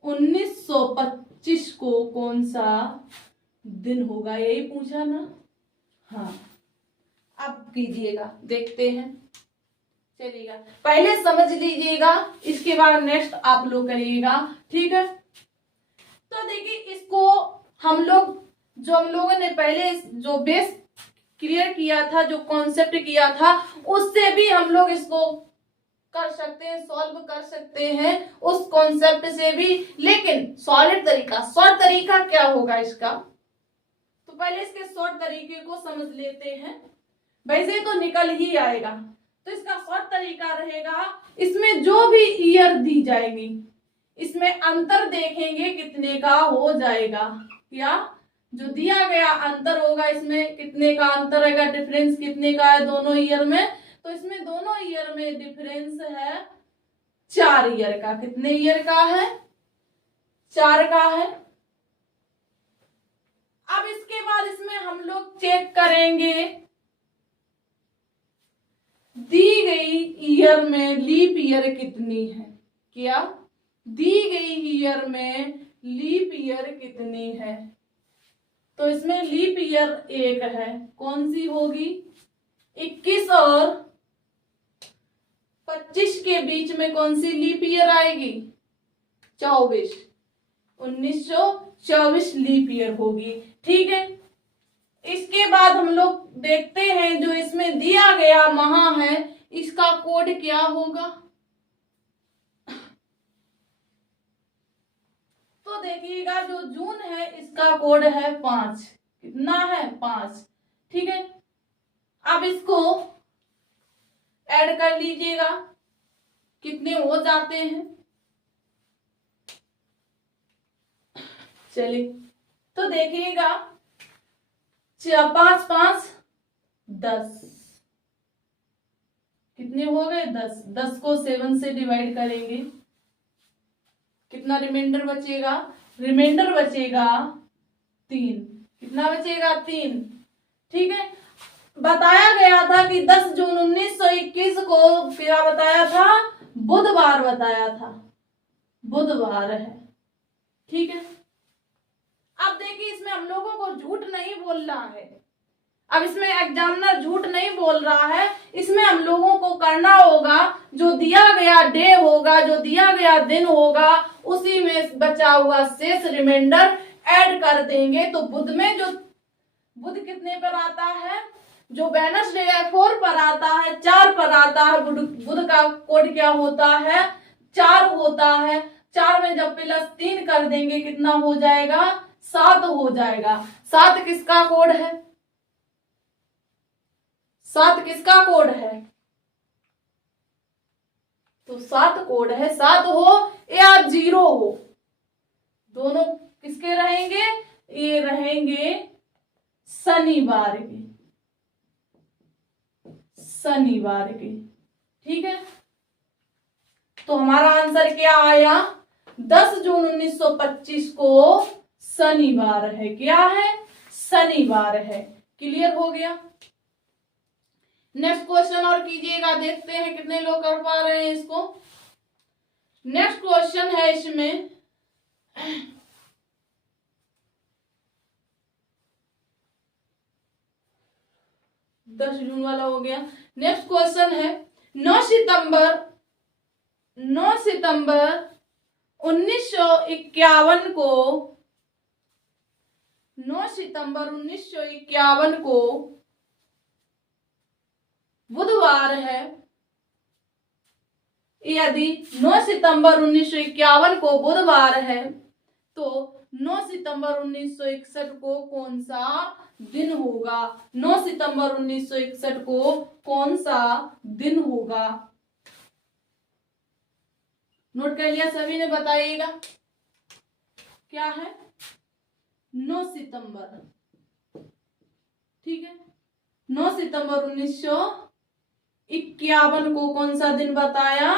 1925 को कौन सा दिन होगा? यही पूछा ना? हाँ, अब कीजिएगा, देखते हैं। चलिएगा, पहले समझ लीजिएगा, इसके बाद नेक्स्ट आप लोग करिएगा, ठीक है। तो देखिए इसको हम लोगों ने पहले जो बेस क्लियर किया था, जो कॉन्सेप्ट किया था, उससे भी हम लोग इसको कर सकते हैं, सॉल्व कर सकते हैं उस कॉन्सेप्ट से भी। लेकिन सॉलिड तरीका, शॉर्ट तरीका क्या होगा इसका? तो पहले इसके शॉर्ट तरीके को समझ लेते हैं। वैसे तो निकल ही आएगा, तो इसका शॉर्ट तरीका रहेगा, इसमें जो भी ईयर दी जाएगी इसमें अंतर देखेंगे कितने का हो जाएगा। या जो दिया गया अंतर होगा, इसमें कितने का अंतर रहेगा, डिफरेंस कितने का है दोनों ईयर में? तो इसमें दोनों ईयर में डिफरेंस है 4 ईयर का। कितने ईयर का है? 4 का है। अब इसके बाद इसमें हम लोग चेक करेंगे दी गई ईयर में लीप ईयर कितनी है। क्या? दी गई ईयर में लीप ईयर कितनी है? तो इसमें लीप ईयर 1 है, कौन सी होगी? 21 और 25 के बीच में कौन सी लीप ईयर आएगी? 24, 1924 लीप ईयर होगी, ठीक है। इसके बाद हम लोग देखते हैं जो इसमें दिया गया माह है, इसका कोड क्या होगा? तो देखिएगा जो जून है इसका कोड है 5। कितना है? 5, ठीक है। अब इसको ऐड कर लीजिएगा, कितने हो जाते हैं। चलिए, तो देखिएगा 5 5 10, कितने हो गए? 10। 10 को 7 से डिवाइड करेंगे, कितना रिमाइंडर बचेगा? रिमाइंडर बचेगा 3। कितना बचेगा? 3, ठीक है। बताया गया था कि 10 जून 1921 को क्या बताया था? बुधवार बताया था, बुधवार है, ठीक है। अब देखिए इसमें हम लोगों को झूठ नहीं बोलना है। अब इसमें एग्जामिनर झूठ नहीं बोल रहा है, इसमें हम लोगों को करना होगा जो दिया गया डे होगा, जो दिया गया दिन होगा, उसी में बचा हुआ शेष रिमाइंडर ऐड कर देंगे। तो बुध में जो बुध कितने पर आता है? जो वेडनेसडे है 4 पर आता है, 4 पर आता है। बुध का कोड क्या होता है? 4 होता है। 4 में जब +3 कर देंगे कितना हो जाएगा? 7 हो जाएगा। 7 किसका कोड है? 7 किसका कोड है? तो 7 कोड है। 7 हो या 0 हो, दोनों किसके रहेंगे? ये रहेंगे शनिवार के, शनिवार के, ठीक है। तो हमारा आंसर क्या आया? 10 जून 1925 को शनिवार है। क्या है? शनिवार है। क्लियर हो गया? नेक्स्ट क्वेश्चन और कीजिएगा, देखते हैं कितने लोग कर पा रहे हैं इसको। नेक्स्ट क्वेश्चन है इसमें 10 जून वाला हो गया। नेक्स्ट क्वेश्चन है 9 सितंबर 1951 को 9 सितंबर 1951 को बुधवार है। यदि 9 सितंबर 1951 को बुधवार है तो 9 सितंबर 1961 को कौन सा दिन होगा? 9 सितंबर 1961 को कौन सा दिन होगा? नोट कर लिया सभी ने? बताइएगा क्या है? 9 सितंबर, ठीक है। 9 सितंबर 1951 को कौन सा दिन बताया?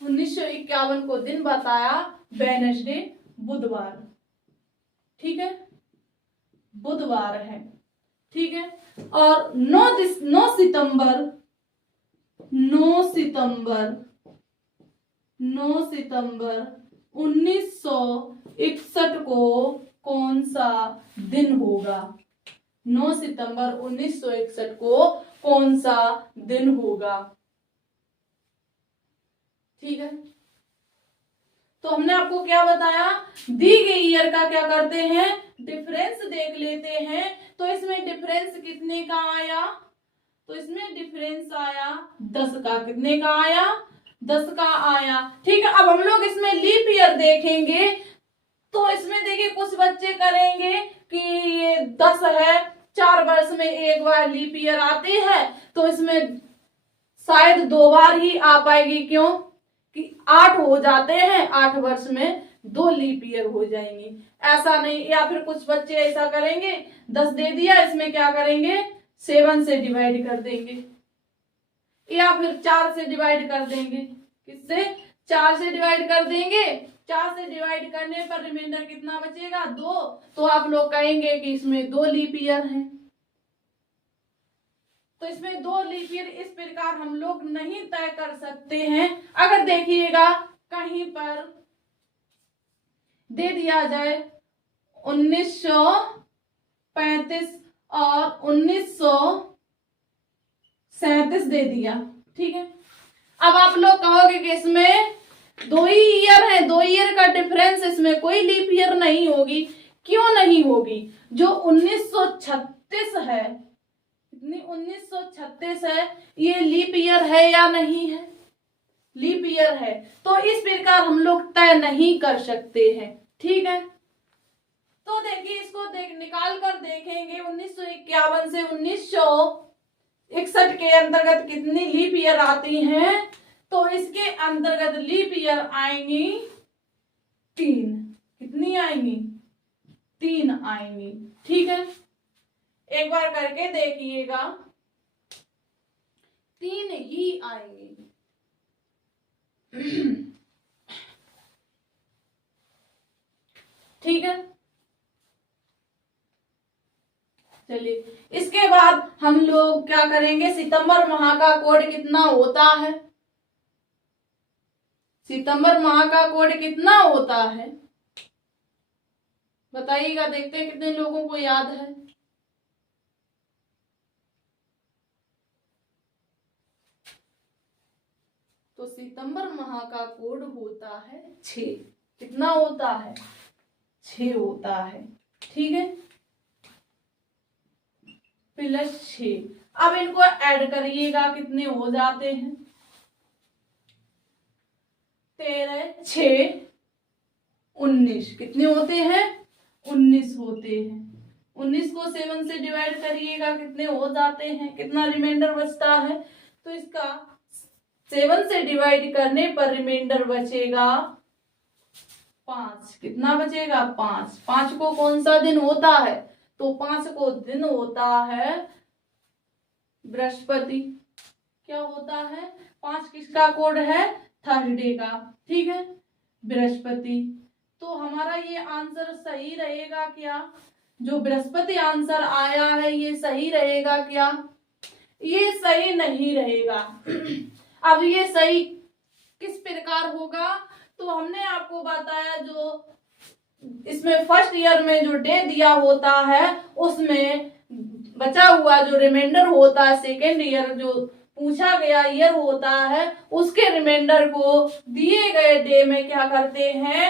1951 को दिन बताया वेडनेसडे, बुधवार, ठीक है, बुधवार है, ठीक है। और 9 सितंबर 1961 को कौन सा दिन होगा? 9 सितंबर 1961 को कौन सा दिन होगा? ठीक है। तो हमने आपको क्या बताया? दी गई ईयर का क्या करते हैं? डिफरेंस देख लेते हैं। तो इसमें डिफरेंस कितने का आया? तो इसमें डिफरेंस आया 10 का। कितने का आया? 10 का आया, ठीक है। अब हम लोग इसमें लीप ईयर देखेंगे तो इसमें देखिए कुछ बच्चे करेंगे कि ये 10 है, 4 वर्ष में एक बार लीप ईयर आती है, तो इसमें शायद 2 बार ही आ पाएगी। क्यों कि 8 हो जाते हैं, 8 वर्ष में 2 लीप ईयर हो जाएंगी। ऐसा नहीं, या फिर कुछ बच्चे ऐसा करेंगे 10 दे दिया, इसमें क्या करेंगे 7 से डिवाइड कर देंगे, या फिर 4 से डिवाइड कर देंगे। किससे? 4 से डिवाइड कर देंगे। 4 से डिवाइड करने पर रिमाइंडर कितना बचेगा? 2। तो आप लोग कहेंगे कि इसमें 2 लीप ईयर है। तो इसमें 2 लीप ईयर इस प्रकार हम लोग नहीं तय कर सकते हैं। अगर देखिएगा कहीं पर दे दिया जाए 1935 और 1937 दे दिया, ठीक है। अब आप लोग कहोगे कि इसमें 2 ही ईयर है, 2 ईयर का डिफरेंस, इसमें कोई लीप ईयर नहीं होगी। क्यों नहीं होगी? जो 1936 है, कितनी 1936 है, ये लीप ईयर है या नहीं है? लीप ईयर है। तो इस प्रकार हम लोग तय नहीं कर सकते हैं, ठीक है। तो देखिए इसको निकाल कर देखेंगे 1951 से 1961 के अंतर्गत कितनी लीप ईयर आती हैं। तो इसके अंतर्गत लीप ईयर आएंगी 3। कितनी आएंगी? 3 आएंगी, ठीक है। एक बार करके देखिएगा, 3 ही आएंगी। ठीक है, चलिए इसके बाद हम लोग क्या करेंगे? सितंबर माह का कोड कितना होता है? सितंबर माह का कोड कितना होता है? बताइएगा, देखते हैं कितने लोगों को याद है। तो सितंबर माह का कोड होता है 6। कितना होता है? 6 होता है, ठीक है, +6। अब इनको ऐड करिएगा, कितने हो जाते हैं? 13, 6, 19। कितने होते हैं? 19 होते हैं। 19 को 7 से डिवाइड करिएगा, कितने हो जाते हैं? कितना रिमाइंडर बचता है? तो इसका 7 से डिवाइड करने पर रिमाइंडर बचेगा 5। कितना बचेगा? 5। 5 को कौन सा दिन होता है? तो 5 को दिन होता है बृहस्पति। क्या होता है? 5 किसका कोड है? थर्सडे का, ठीक है, बृहस्पति। तो हमारा ये आंसर सही रहेगा क्या? जो बृहस्पति आंसर आया है ये सही रहेगा क्या? ये सही नहीं रहेगा। अब ये सही किस प्रकार होगा? तो हमने आपको बताया जो इसमें फर्स्ट ईयर में जो डे दिया होता है उसमें बचा हुआ जो रिमाइंडर होता है सेकेंड ईयर जो पूछा गया ईयर होता है उसके रिमाइंडर को दिए गए डे में क्या करते हैं,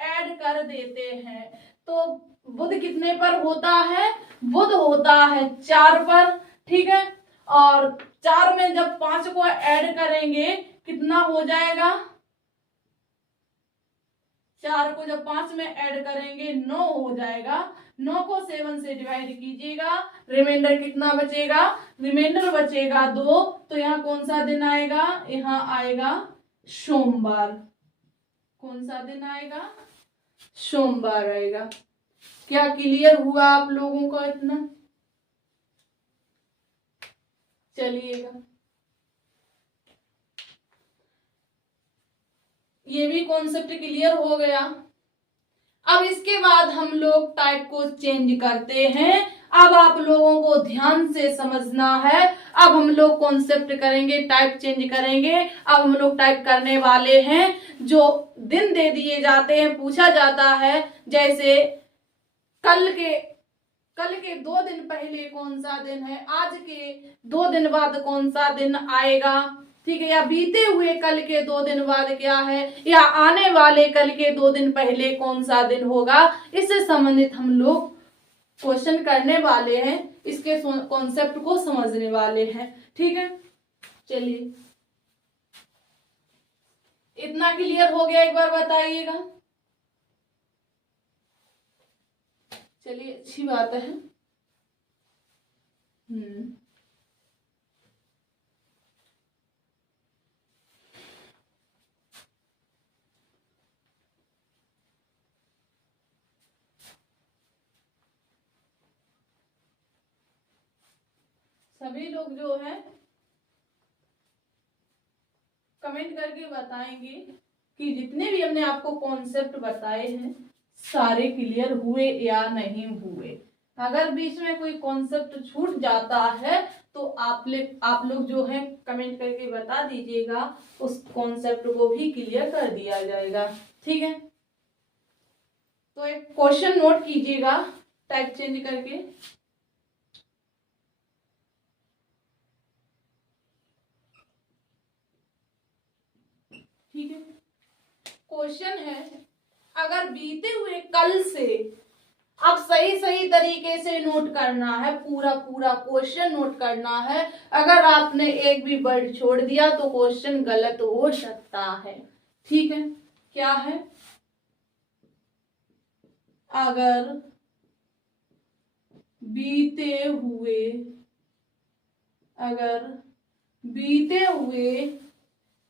ऐड कर देते हैं। तो बुध कितने पर होता है, बुध होता है 4 पर, ठीक है। और 4 में जब 5 को ऐड करेंगे कितना हो जाएगा, 4 को जब 5 में ऐड करेंगे 9 हो जाएगा। 9 को 7 से डिवाइड कीजिएगा, रिमाइंडर कितना बचेगा, रिमाइंडर बचेगा 2। तो यहाँ कौन सा दिन आएगा, यहाँ आएगा सोमवार। कौन सा दिन आएगा, सोमवार आएगा। क्या क्लियर हुआ आप लोगों को इतना? चलिएगा, ये भी कॉन्सेप्ट क्लियर हो गया। अब इसके बाद हम लोग टाइप को चेंज करते हैं। अब आप लोगों को ध्यान से समझना है। अब हम लोग कॉन्सेप्ट करेंगे, टाइप चेंज करेंगे। अब हम लोग टाइप करने वाले हैं, जो दिन दे दिए जाते हैं, पूछा जाता है जैसे कल के 2 दिन पहले कौन सा दिन है, आज के 2 दिन बाद कौन सा दिन आएगा, ठीक है, या बीते हुए कल के 2 दिन बाद क्या है, या आने वाले कल के 2 दिन पहले कौन सा दिन होगा। इससे संबंधित हम लोग क्वेश्चन करने वाले हैं, इसके कॉन्सेप्ट को समझने वाले हैं, ठीक है। चलिए, इतना क्लियर हो गया, एक बार बताइएगा। चलिए, अच्छी बात है। सभी लोग जो है कमेंट करके बताएंगे कि जितने भी हमने आपको कॉन्सेप्ट बताए हैं सारे क्लियर हुए या नहीं हुए। अगर बीच में कोई कॉन्सेप्ट छूट जाता है तो आप लोग जो है कमेंट करके बता दीजिएगा, उस कॉन्सेप्ट को भी क्लियर कर दिया जाएगा, ठीक है। तो एक क्वेश्चन नोट कीजिएगा टाइप चेंज करके। ठीक है, क्वेश्चन है, अगर बीते हुए कल से, अब सही सही तरीके से नोट करना है, पूरा पूरा क्वेश्चन नोट करना है। अगर आपने एक भी वर्ड छोड़ दिया तो क्वेश्चन गलत हो सकता है, ठीक है। क्या है, अगर बीते हुए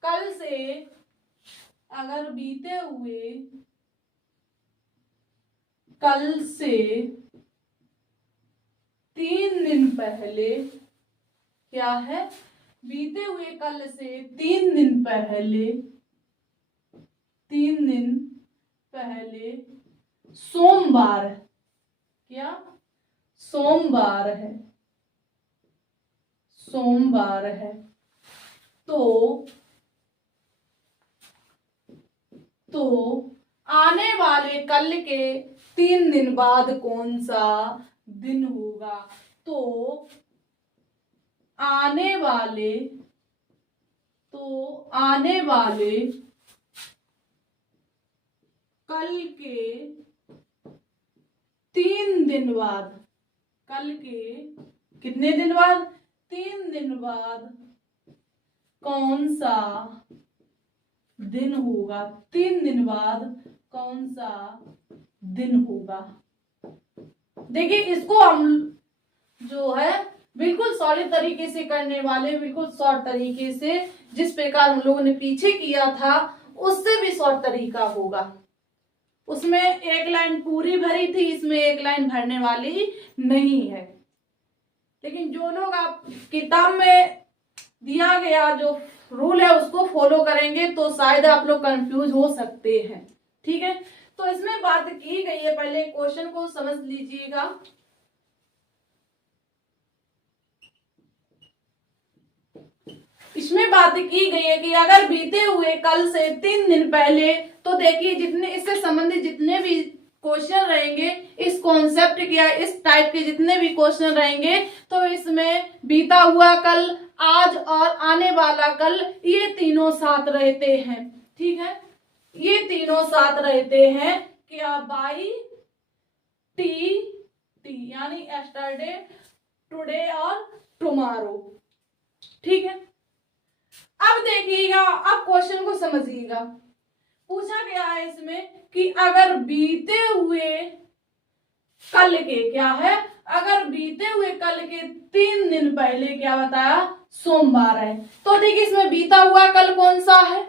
कल से, अगर बीते हुए कल से 3 दिन पहले, क्या है, बीते हुए कल से 3 दिन पहले, 3 दिन पहले सोमवार, क्या, सोमवार है, सोमवार है, तो आने वाले कल के 3 दिन बाद कौन सा दिन होगा। तो आने वाले कल के 3 दिन बाद, कल के कितने दिन बाद, 3 दिन बाद कौन सा दिन होगा, 3 दिन बाद कौन सा दिन होगा। देखिए, इसको हम जो है बिल्कुल सॉलिड तरीके से करने वाले, बिल्कुल शॉर्ट तरीके से, जिस प्रकार हम लोगों ने पीछे किया था उससे भी शॉर्ट तरीका होगा। उसमें एक लाइन पूरी भरी थी, इसमें एक लाइन भरने वाली नहीं है। लेकिन जो लोग आप किताब में दिया गया जो रूल है उसको फॉलो करेंगे तो शायद आप लोग कंफ्यूज हो सकते हैं, ठीक है। तो इसमें बात की गई है, पहले क्वेश्चन को समझ लीजिएगा। इसमें बात की गई है कि अगर बीते हुए कल से 3 दिन पहले, तो देखिए जितने इससे संबंधित जितने भी क्वेश्चन रहेंगे इस कॉन्सेप्ट के या इस टाइप के जितने भी क्वेश्चन रहेंगे, तो इसमें बीता हुआ कल, आज और आने वाला कल, ये तीनों साथ रहते हैं। ठीक है, ये तीनों साथ रहते हैं क्या, बाई टी टी, यानी यस्टरडे, टुडे और टुमारो। ठीक है, अब देखिएगा, अब क्वेश्चन को समझिएगा। पूछा गया है इसमें कि अगर बीते हुए कल के, क्या है, अगर बीते हुए कल के 3 दिन पहले, क्या बताया, सोमवार है। तो देखिए इसमें बीता हुआ कल कौन सा है,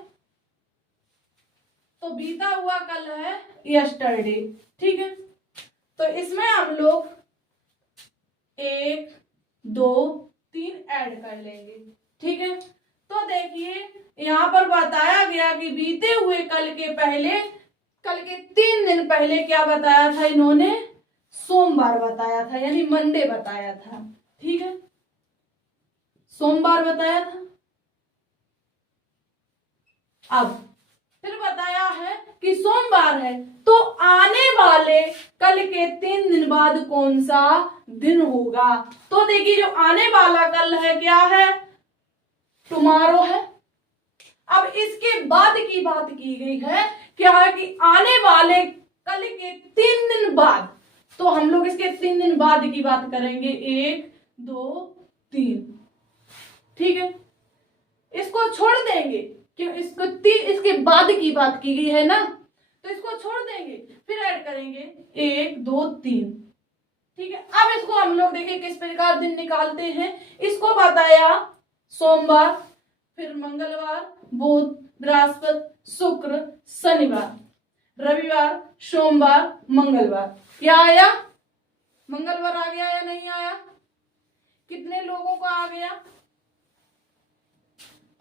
तो बीता हुआ कल है यस्टरडे। ठीक है, तो इसमें हम लोग 1 2 3 ऐड कर लेंगे। ठीक है, तो देखिए यहां पर बताया गया कि बीते हुए कल के पहले, कल के 3 दिन पहले क्या बताया था इन्होंने, सोमवार बताया था, यानी मंडे बताया था। ठीक है, सोमवार बताया था। अब फिर बताया है कि सोमवार है, तो आने वाले कल के 3 दिन बाद कौन सा दिन होगा। तो देखिए जो आने वाला कल है क्या है, टुमारो है। अब इसके बाद की बात की गई है, क्या है कि आने वाले कल के 3 दिन बाद, तो हम लोग इसके 3 दिन बाद की बात करेंगे, 1 2 3। ठीक है, इसको छोड़ देंगे क्यों, इसके बाद की बात की गई है ना, तो इसको छोड़ देंगे, फिर ऐड करेंगे 1 2 3। ठीक है, अब इसको हम लोग देखिए किस प्रकार दिन निकालते हैं। इसको बताया सोमवार, फिर मंगलवार, बुध, बृहस्पति, शुक्र, शनिवार, रविवार, सोमवार, मंगलवार। क्या आया, मंगलवार आ गया या नहीं आया, कितने लोगों को आ गया,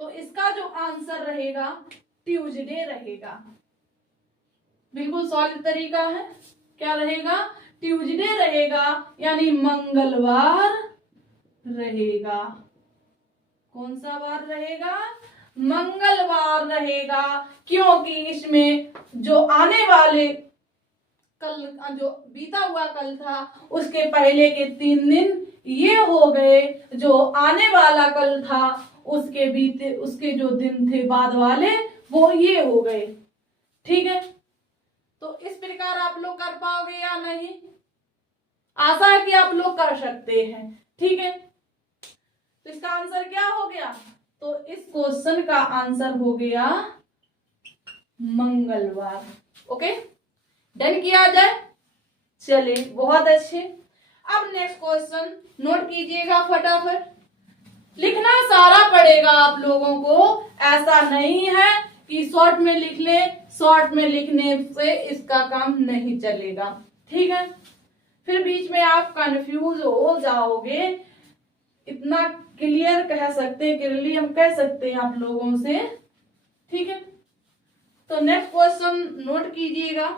तो इसका जो आंसर रहेगा ट्यूसडे रहेगा। बिल्कुल सॉलिड तरीका है, क्या रहेगा, ट्यूसडे रहेगा, यानी मंगलवार रहेगा। कौन सा बार रहेगा, मंगलवार रहेगा, क्योंकि इसमें जो आने वाले कल, जो बीता हुआ कल था, उसके पहले के 3 दिन ये हो गए, जो आने वाला कल था उसके बीते, उसके जो दिन थे बाद वाले, वो ये हो गए। ठीक है, तो इस प्रकार आप लोग कर पाओगे या नहीं, आशा है कि आप लोग कर सकते हैं। ठीक है, तो इसका आंसर क्या हो गया, तो इस क्वेश्चन का आंसर हो गया मंगलवार। ओके, डन किया जाए, चलिए बहुत अच्छे। अब नेक्स्ट क्वेश्चन नोट कीजिएगा फटाफट, लिखना सारा पड़ेगा आप लोगों को, ऐसा नहीं है कि शॉर्ट में लिख ले, शॉर्ट में लिखने से इसका काम नहीं चलेगा। ठीक है, फिर बीच में आप कंफ्यूज हो जाओगे, इतना क्लियर कह सकते हैं, क्लियरली हम कह सकते हैं आप लोगों से। ठीक है, तो नेक्स्ट क्वेश्चन नोट कीजिएगा।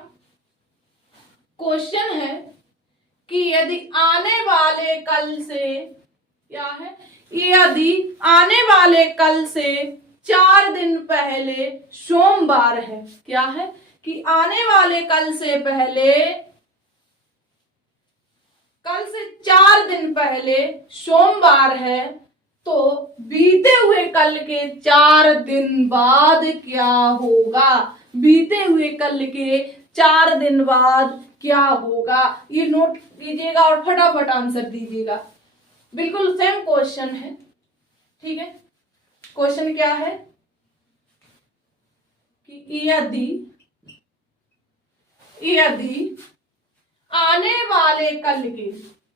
क्वेश्चन है कि यदि आने वाले कल से, क्या है, यदि आने वाले कल से 4 दिन पहले सोमवार है, क्या है कि आने वाले कल से पहले, कल से 4 दिन पहले सोमवार है, तो बीते हुए कल के 4 दिन बाद क्या होगा, बीते हुए कल के 4 दिन बाद क्या होगा, ये नोट कीजिएगा और फटाफट आंसर दीजिएगा। बिल्कुल सेम क्वेश्चन है। ठीक है, क्वेश्चन क्या है कि यदि आने वाले कल के,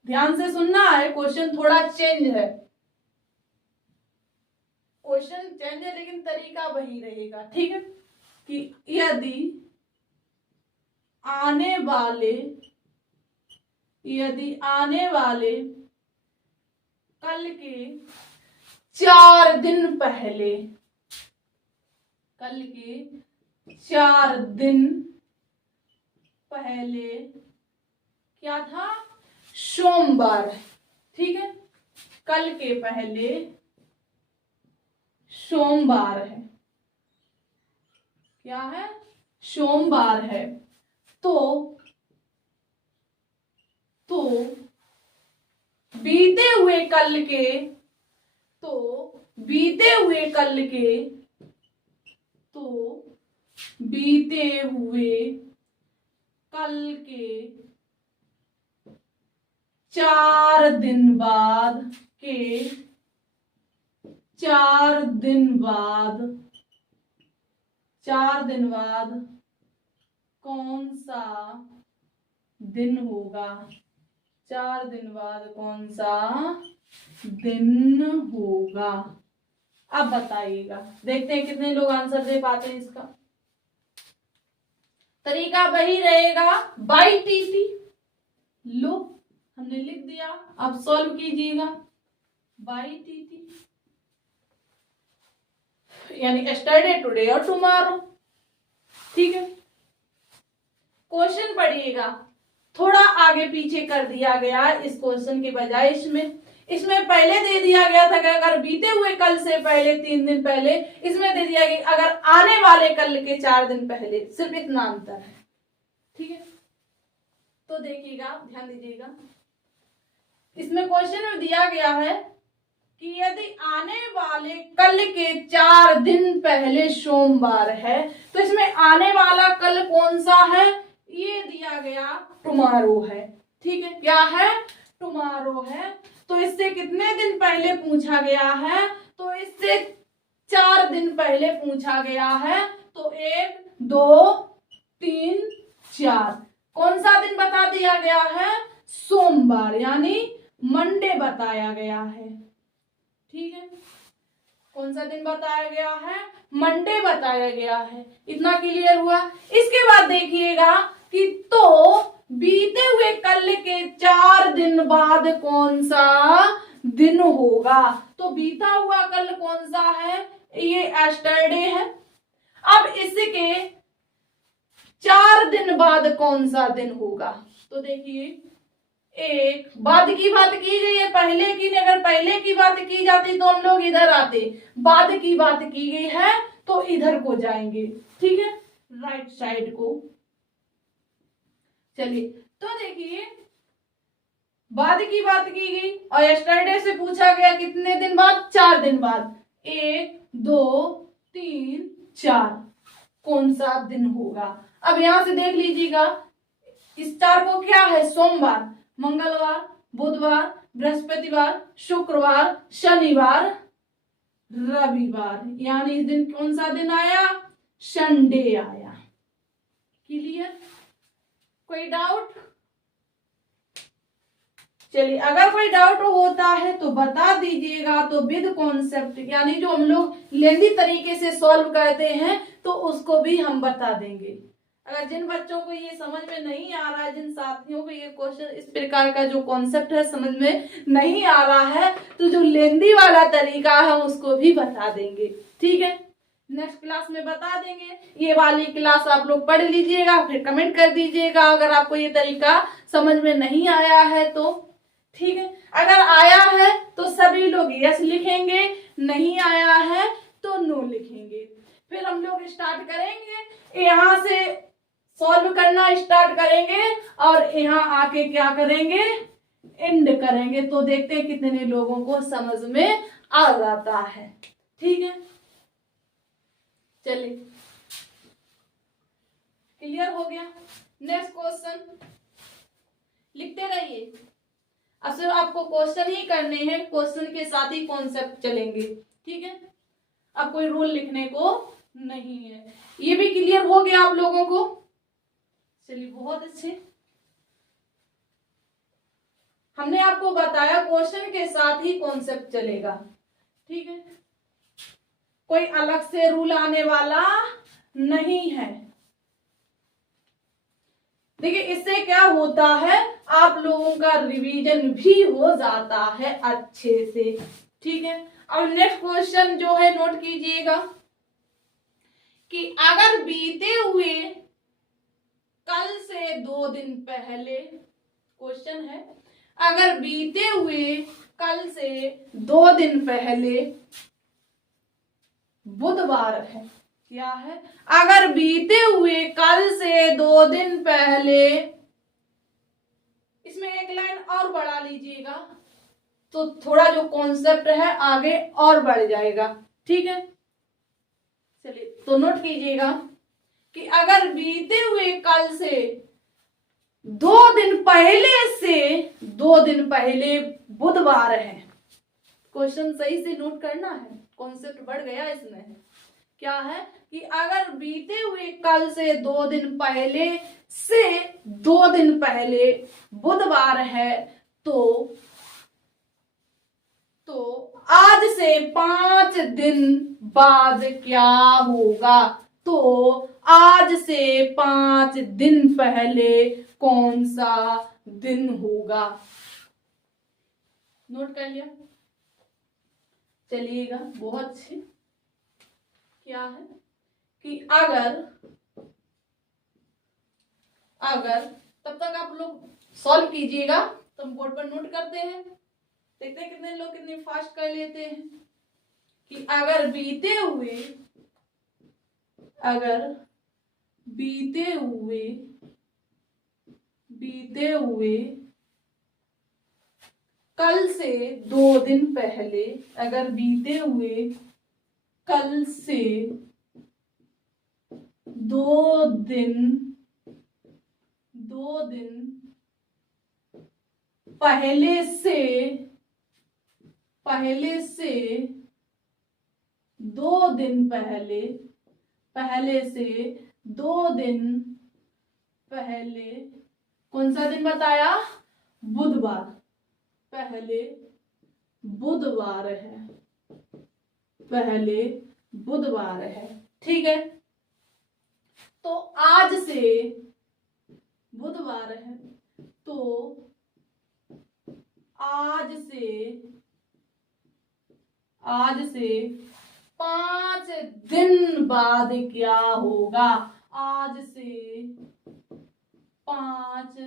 ध्यान से सुनना है, क्वेश्चन थोड़ा चेंज है, क्वेश्चन चेंज है लेकिन तरीका वही रहेगा। ठीक है, कि यदि आने वाले कल के 4 दिन पहले, कल के 4 दिन पहले क्या था, सोमवार। ठीक है, कल के पहले सोमवार है, क्या है, सोमवार है, तो तो बीते हुए कल के तो बीते हुए कल के तो बीते हुए कल के 4 दिन बाद के 4 दिन बाद 4 दिन बाद कौन सा दिन होगा? 4 दिन बाद कौन सा दिन होगा? अब बताइएगा, देखते हैं कितने लोग आंसर दे पाते हैं। इसका तरीका वही रहेगा, बाई टीटी। लो हमने लिख दिया, अब सॉल्व कीजिएगा। बाई टीटी यानी यस्टरडे, टुडे और टुमारो। ठीक है, क्वेश्चन पढ़िएगा, थोड़ा आगे पीछे कर दिया गया इस क्वेश्चन के बजाय। इसमें पहले दे दिया गया था कि अगर बीते हुए कल से पहले 3 दिन पहले, इसमें दे दिया गया अगर आने वाले कल के 4 दिन पहले। सिर्फ इतना अंतर है। ठीक है, तो देखिएगा, ध्यान दीजिएगा। इसमें क्वेश्चन में दिया गया है कि यदि आने वाले कल के 4 दिन पहले सोमवार है, तो इसमें आने वाला कल कौन सा है? ये दिया गया टुमारो है। ठीक है, क्या है? टुमारो है। तो इससे कितने दिन पहले पूछा गया है? तो इससे 4 दिन पहले पूछा गया है। तो 1 2 3 4 कौन सा दिन बता दिया गया है? सोमवार यानी मंडे बताया गया है। ठीक है, कौन सा दिन बताया गया है? मंडे बताया गया है। इतना क्लियर हुआ। इसके बाद देखिएगा कि तो बीते हुए कल के 4 दिन बाद कौन सा दिन होगा? तो बीता हुआ कल कौन सा है? ये यस्टरडे है। अब इसके 4 दिन बाद कौन सा दिन होगा? तो देखिए, एक बाद की बात की गई है, पहले की नहीं। अगर पहले की बात की जाती तो हम लोग इधर आते। बाद की बात की गई है तो इधर को जाएंगे। ठीक है, राइट साइड को। चलिए, तो देखिए, बाद की बात की गई और यस्टरडे से पूछा गया कितने दिन बाद? 4 दिन बाद। 1 2 3 4 कौन सा दिन होगा? अब यहां से देख लीजिएगा, इस 4 को क्या है? सोमवार, मंगलवार, बुधवार, बृहस्पतिवार, शुक्रवार, शनिवार, रविवार। यानी इस दिन कौन सा दिन आया? संडे आया। क्लियर? कोई डाउट? चलिए, अगर कोई डाउट होता है तो बता दीजिएगा। तो विद कॉन्सेप्ट यानी जो हम लोग लेंदी तरीके से सॉल्व करते हैं तो उसको भी हम बता देंगे। अगर जिन बच्चों को ये समझ में नहीं आ रहा है, जिन साथियों को ये क्वेश्चन इस प्रकार का जो कॉन्सेप्ट है समझ में नहीं आ रहा है, तो जो लेंदी वाला तरीका है उसको भी बता देंगे। ठीक है, नेक्स्ट क्लास में बता देंगे। ये वाली क्लास आप लोग पढ़ लीजिएगा, फिर कमेंट कर दीजिएगा अगर आपको ये तरीका समझ में नहीं आया है तो। ठीक है, अगर आया है तो सभी लोग यस लिखेंगे, नहीं आया है तो नो लिखेंगे। फिर हम लोग स्टार्ट करेंगे, यहाँ से सॉल्व करना स्टार्ट करेंगे और यहाँ आके क्या करेंगे? एंड करेंगे। तो देखते हैं कितने लोगों को समझ में आ जाता है। ठीक है, चलिए, क्लियर हो गया। नेक्स्ट क्वेश्चन लिखते रहिए। अब सिर्फ आपको क्वेश्चन ही करने हैं, क्वेश्चन के साथ ही कॉन्सेप्ट चलेंगे। ठीक है, अब कोई रूल लिखने को नहीं है। ये भी क्लियर हो गया आप लोगों को? चलिए, बहुत अच्छे। हमने आपको बताया क्वेश्चन के साथ ही कॉन्सेप्ट चलेगा। ठीक है, कोई अलग से रूल आने वाला नहीं है। देखिए, इससे क्या होता है, आप लोगों का रिवीजन भी हो जाता है अच्छे से। ठीक है, अब नेक्स्ट क्वेश्चन जो है नोट कीजिएगा कि अगर बीते हुए कल से 2 दिन पहले, क्वेश्चन है अगर बीते हुए कल से 2 दिन पहले बुधवार है, क्या है? अगर बीते हुए कल से 2 दिन पहले, इसमें इसमें एक लाइन और बढ़ा लीजिएगा तो थोड़ा जो कॉन्सेप्ट है आगे और बढ़ जाएगा। ठीक है, चलिए तो नोट कीजिएगा कि अगर बीते हुए कल से 2 दिन पहले बुधवार है। क्वेश्चन सही से नोट करना है, कॉन्सेप्ट बढ़ गया इसमें। क्या है कि अगर बीते हुए कल से 2 दिन पहले बुधवार है तो आज से 5 दिन बाद क्या होगा। तो आज से 5 दिन पहले कौन सा दिन होगा। नोट कर लिया, चलिएगा बहुत अच्छे। क्या है कि अगर तब तक आप लोग सॉल्व कीजिएगा तो हम बोर्ड पर नोट करते हैं, देखते हैं कितने लोग कितने फास्ट कर लेते हैं। कि अगर बीते हुए कल से 2 दिन पहले, अगर बीते हुए कल से 2 दिन पहले से 2 दिन पहले कौन सा दिन बताया, बुधवार, पहले बुधवार है। ठीक है, तो आज से बुधवार है तो आज से 5 दिन बाद क्या होगा। आज से 5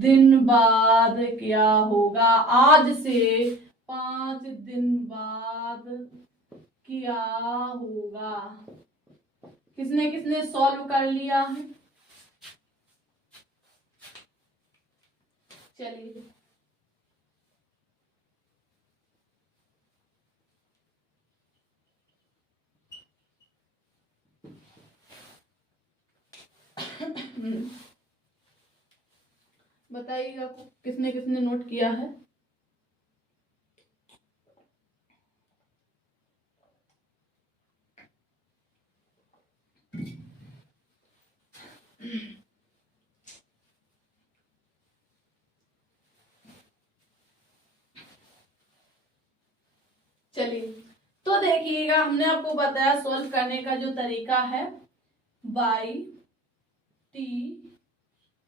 दिन बाद क्या होगा। आज से 5 दिन बाद क्या होगा। किसने किसने सॉल्व कर लिया है। चलिए बताइएगा किसने किसने नोट किया है। चलिए तो देखिएगा, हमने आपको बताया सॉल्व करने का जो तरीका है बाई टी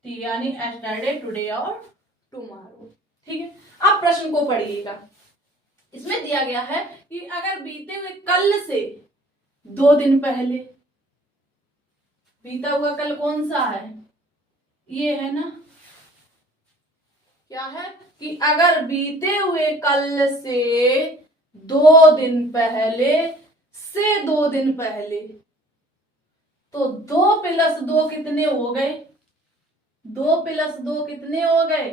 यानी एस्टरडे, टुडे और टुमारो। ठीक है, अब प्रश्न को पढ़िएगा। इसमें दिया गया है कि अगर बीते हुए कल से 2 दिन पहले, बीता हुआ कल कौन सा है, ये है ना। क्या है कि अगर बीते हुए कल से 2 दिन पहले तो 2 + 2 कितने हो गए, 2 + 2 कितने हो गए,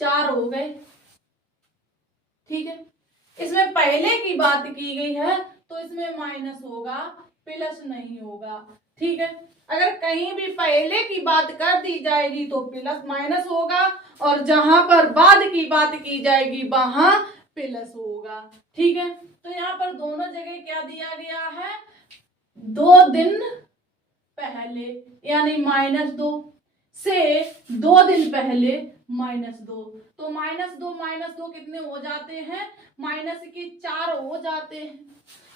4 हो गए। ठीक है, इसमें पहले की बात की गई है तो इसमें माइनस होगा, प्लस नहीं होगा। ठीक है, अगर कहीं भी पहले की बात कर दी जाएगी तो प्लस माइनस होगा और जहां पर बाद की बात की जाएगी वहां प्लस होगा। ठीक है, तो यहाँ पर दोनों जगह क्या दिया गया है, 2 दिन पहले यानी -2 से 2 दिन पहले -2, तो -2 कितने हो जाते हैं, -4 हो जाते हैं।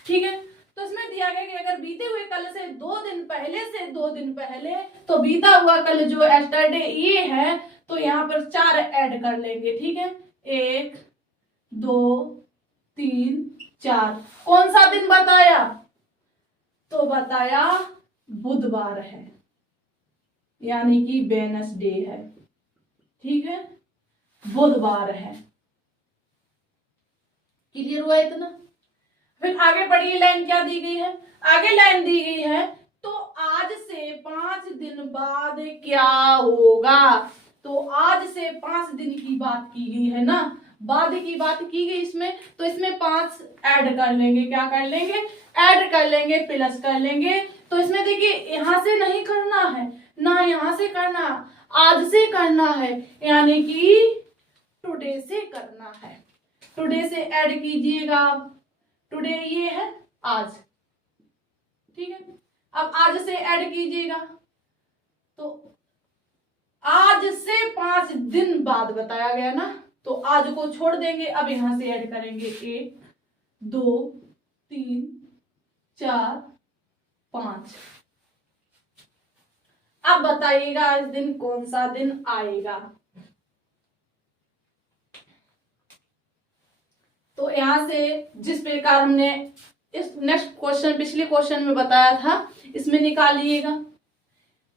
ठीक है, तो इसमें दिया गया कि अगर बीते हुए कल से 2 दिन पहले तो बीता हुआ कल जो एस्टरडे ये है तो यहाँ पर 4 ऐड कर लेंगे। ठीक है, 1 2 3 4, कौन सा दिन बताया, तो बताया बुधवार है यानी कि वेडनेसडे है। ठीक है, बुधवार है। क्लियर हुआ इतना। फिर आगे पढ़िए, लाइन क्या दी गई है, आगे लाइन दी गई है तो आज से 5 दिन बाद क्या होगा। तो आज से 5 दिन की बात की गई है ना, बाद की बात की गई इसमें, तो इसमें 5 ऐड कर लेंगे, क्या कर लेंगे, ऐड कर लेंगे, प्लस कर लेंगे। तो इसमें देखिए यहां से नहीं करना है ना, यहां से करना, आज से करना है, यानी कि टुडे से करना है। टुडे से ऐड कीजिएगा आप, टुडे ये है आज, ठीक है। अब आज से ऐड कीजिएगा, तो आज से 5 दिन बाद बताया गया ना, तो आज को छोड़ देंगे, अब यहां से ऐड करेंगे 1 2 3 4 5। अब बताइएगा इस दिन कौन सा दिन आएगा। तो यहां से जिस प्रकार हमने इस नेक्स्ट क्वेश्चन पिछले क्वेश्चन में बताया था, इसमें निकालिएगा।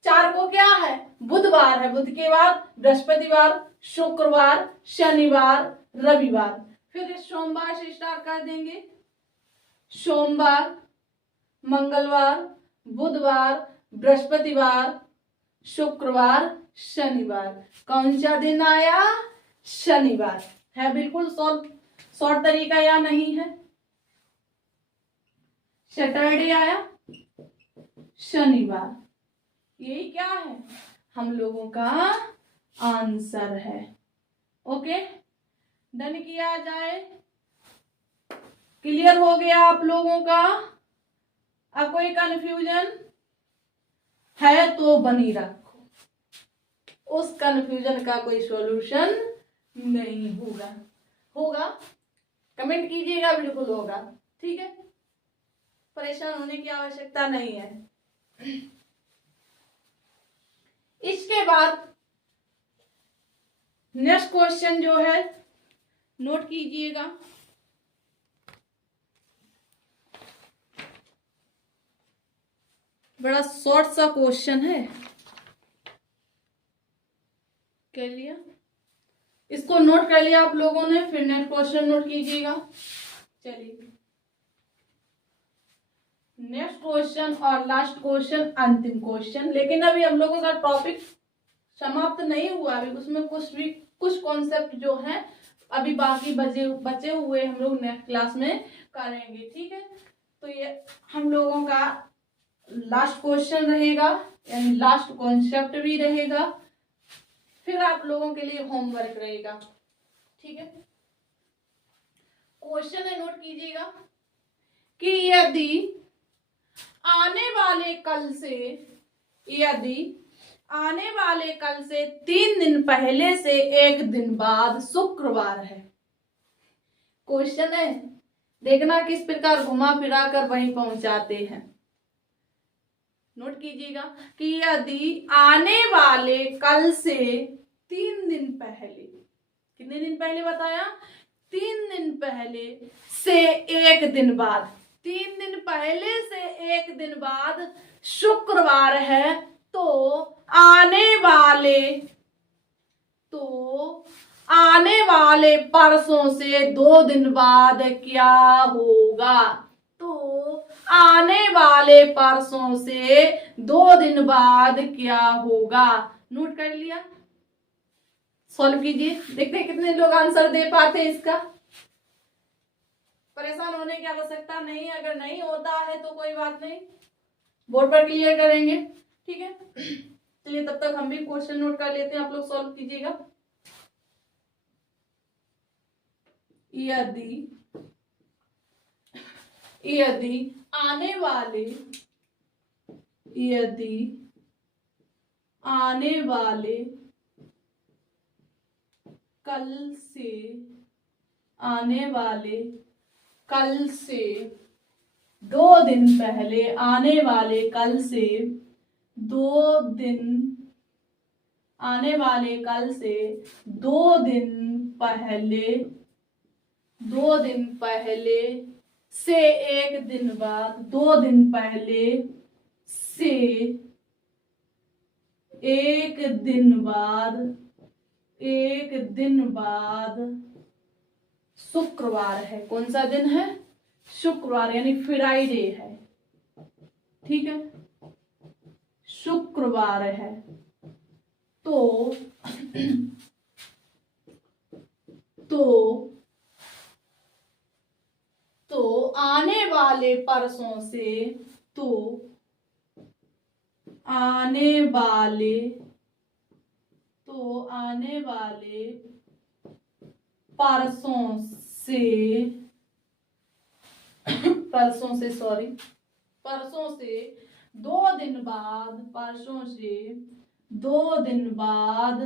4 को क्या है, बुधवार है, बुध के बाद बृहस्पतिवार, शुक्रवार, शनिवार, रविवार, फिर सोमवार से स्टार्ट कर देंगे। सोमवार, मंगलवार, बुधवार, बृहस्पतिवार, शुक्रवार, शनिवार। कौन सा दिन आया, शनिवार है। बिल्कुल शॉर्ट तरीका या नहीं है। सैटरडे आया, शनिवार, यही क्या है हम लोगों का आंसर है। ओके, डन किया जाए। क्लियर हो गया आप लोगों का। अब कोई कंफ्यूजन है तो बनी रखो, उस कंफ्यूजन का कोई सॉल्यूशन नहीं होगा। होगा कमेंट कीजिएगा, बिल्कुल होगा, ठीक है। परेशान होने की आवश्यकता नहीं है। इसके बाद नेक्स्ट क्वेश्चन जो है नोट कीजिएगा। बड़ा शॉर्ट सा क्वेश्चन है, कर लिया, इसको नोट कर लिया आप लोगों ने, फिर नेक्स्ट क्वेश्चन नोट कीजिएगा। चलिए नेक्स्ट क्वेश्चन और लास्ट क्वेश्चन, अंतिम क्वेश्चन। लेकिन अभी हम लोगों का टॉपिक समाप्त नहीं हुआ, अभी उसमें कुछ कॉन्सेप्ट जो है अभी बाकी बचे हुए हम लोग नेक्स्ट क्लास में करेंगे, ठीक है। तो ये हम लोगों का लास्ट क्वेश्चन रहेगा, यानी लास्ट कॉन्सेप्ट भी रहेगा, फिर आप लोगों के लिए होमवर्क रहेगा, ठीक है। क्वेश्चन है, नोट कीजिएगा कि यदि आने वाले कल से 3 दिन पहले से 1 दिन बाद शुक्रवार है। क्वेश्चन है, देखना किस प्रकार घुमा फिरा कर वहीं पहुंचाते हैं। नोट कीजिएगा कि यदि आने वाले कल से 3 दिन पहले, कितने दिन पहले बताया, 3 दिन पहले से 1 दिन बाद, 3 दिन पहले से 1 दिन बाद शुक्रवार है, तो आने वाले परसों से 2 दिन बाद क्या होगा। तो आने वाले परसों से 2 दिन बाद क्या होगा। नोट कर लिया, सॉल्व कीजिए, देखते हैं कितने लोग आंसर दे पाते हैं इसका। परेशान होने की आवश्यकता नहीं, अगर नहीं होता है तो कोई बात नहीं, बोर्ड पर क्लियर करेंगे, ठीक है। चलिए तब तक हम भी क्वेश्चन नोट कर लेते हैं, आप लोग सॉल्व कीजिएगा। यदि आने वाले कल से 2 दिन पहले, आने वाले कल से 2 दिन पहले से 1 दिन बाद, 2 दिन पहले से 1 दिन बाद शुक्रवार है। कौन सा दिन है, शुक्रवार, यानी फ्राइडे है, ठीक है, शुक्रवार है। तो तो आने वाले परसों से, तो आने वाले परसों से परसों से 2 दिन बाद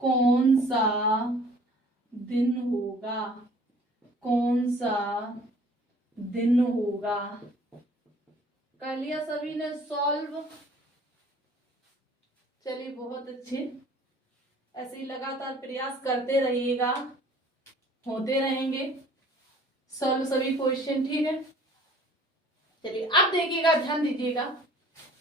कौन सा दिन होगा। कर लिया सभी ने सॉल्व। चलिए बहुत अच्छे, ऐसे ही लगातार प्रयास करते रहिएगा, होते रहेंगे सॉल्व सभी क्वेश्चन, ठीक है। चलिए अब देखिएगा, ध्यान दीजिएगा,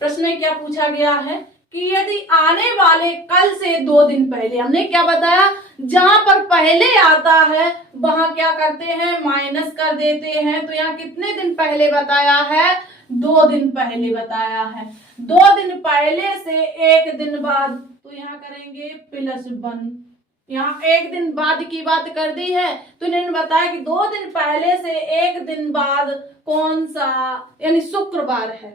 प्रश्न में क्या पूछा गया है कि यदि आने वाले कल से 2 दिन पहले, हमने क्या बताया, जहां पर पहले आता है वहां क्या करते हैं, माइनस कर देते हैं। तो यहाँ कितने दिन पहले बताया है, 2 दिन पहले बताया है। 2 दिन पहले से 1 दिन बाद, तो यहाँ करेंगे +1। यहाँ 1 दिन बाद की बात कर दी है, तो इन्होंने बताया कि 2 दिन पहले से 1 दिन बाद कौन सा, यानी शुक्रवार है,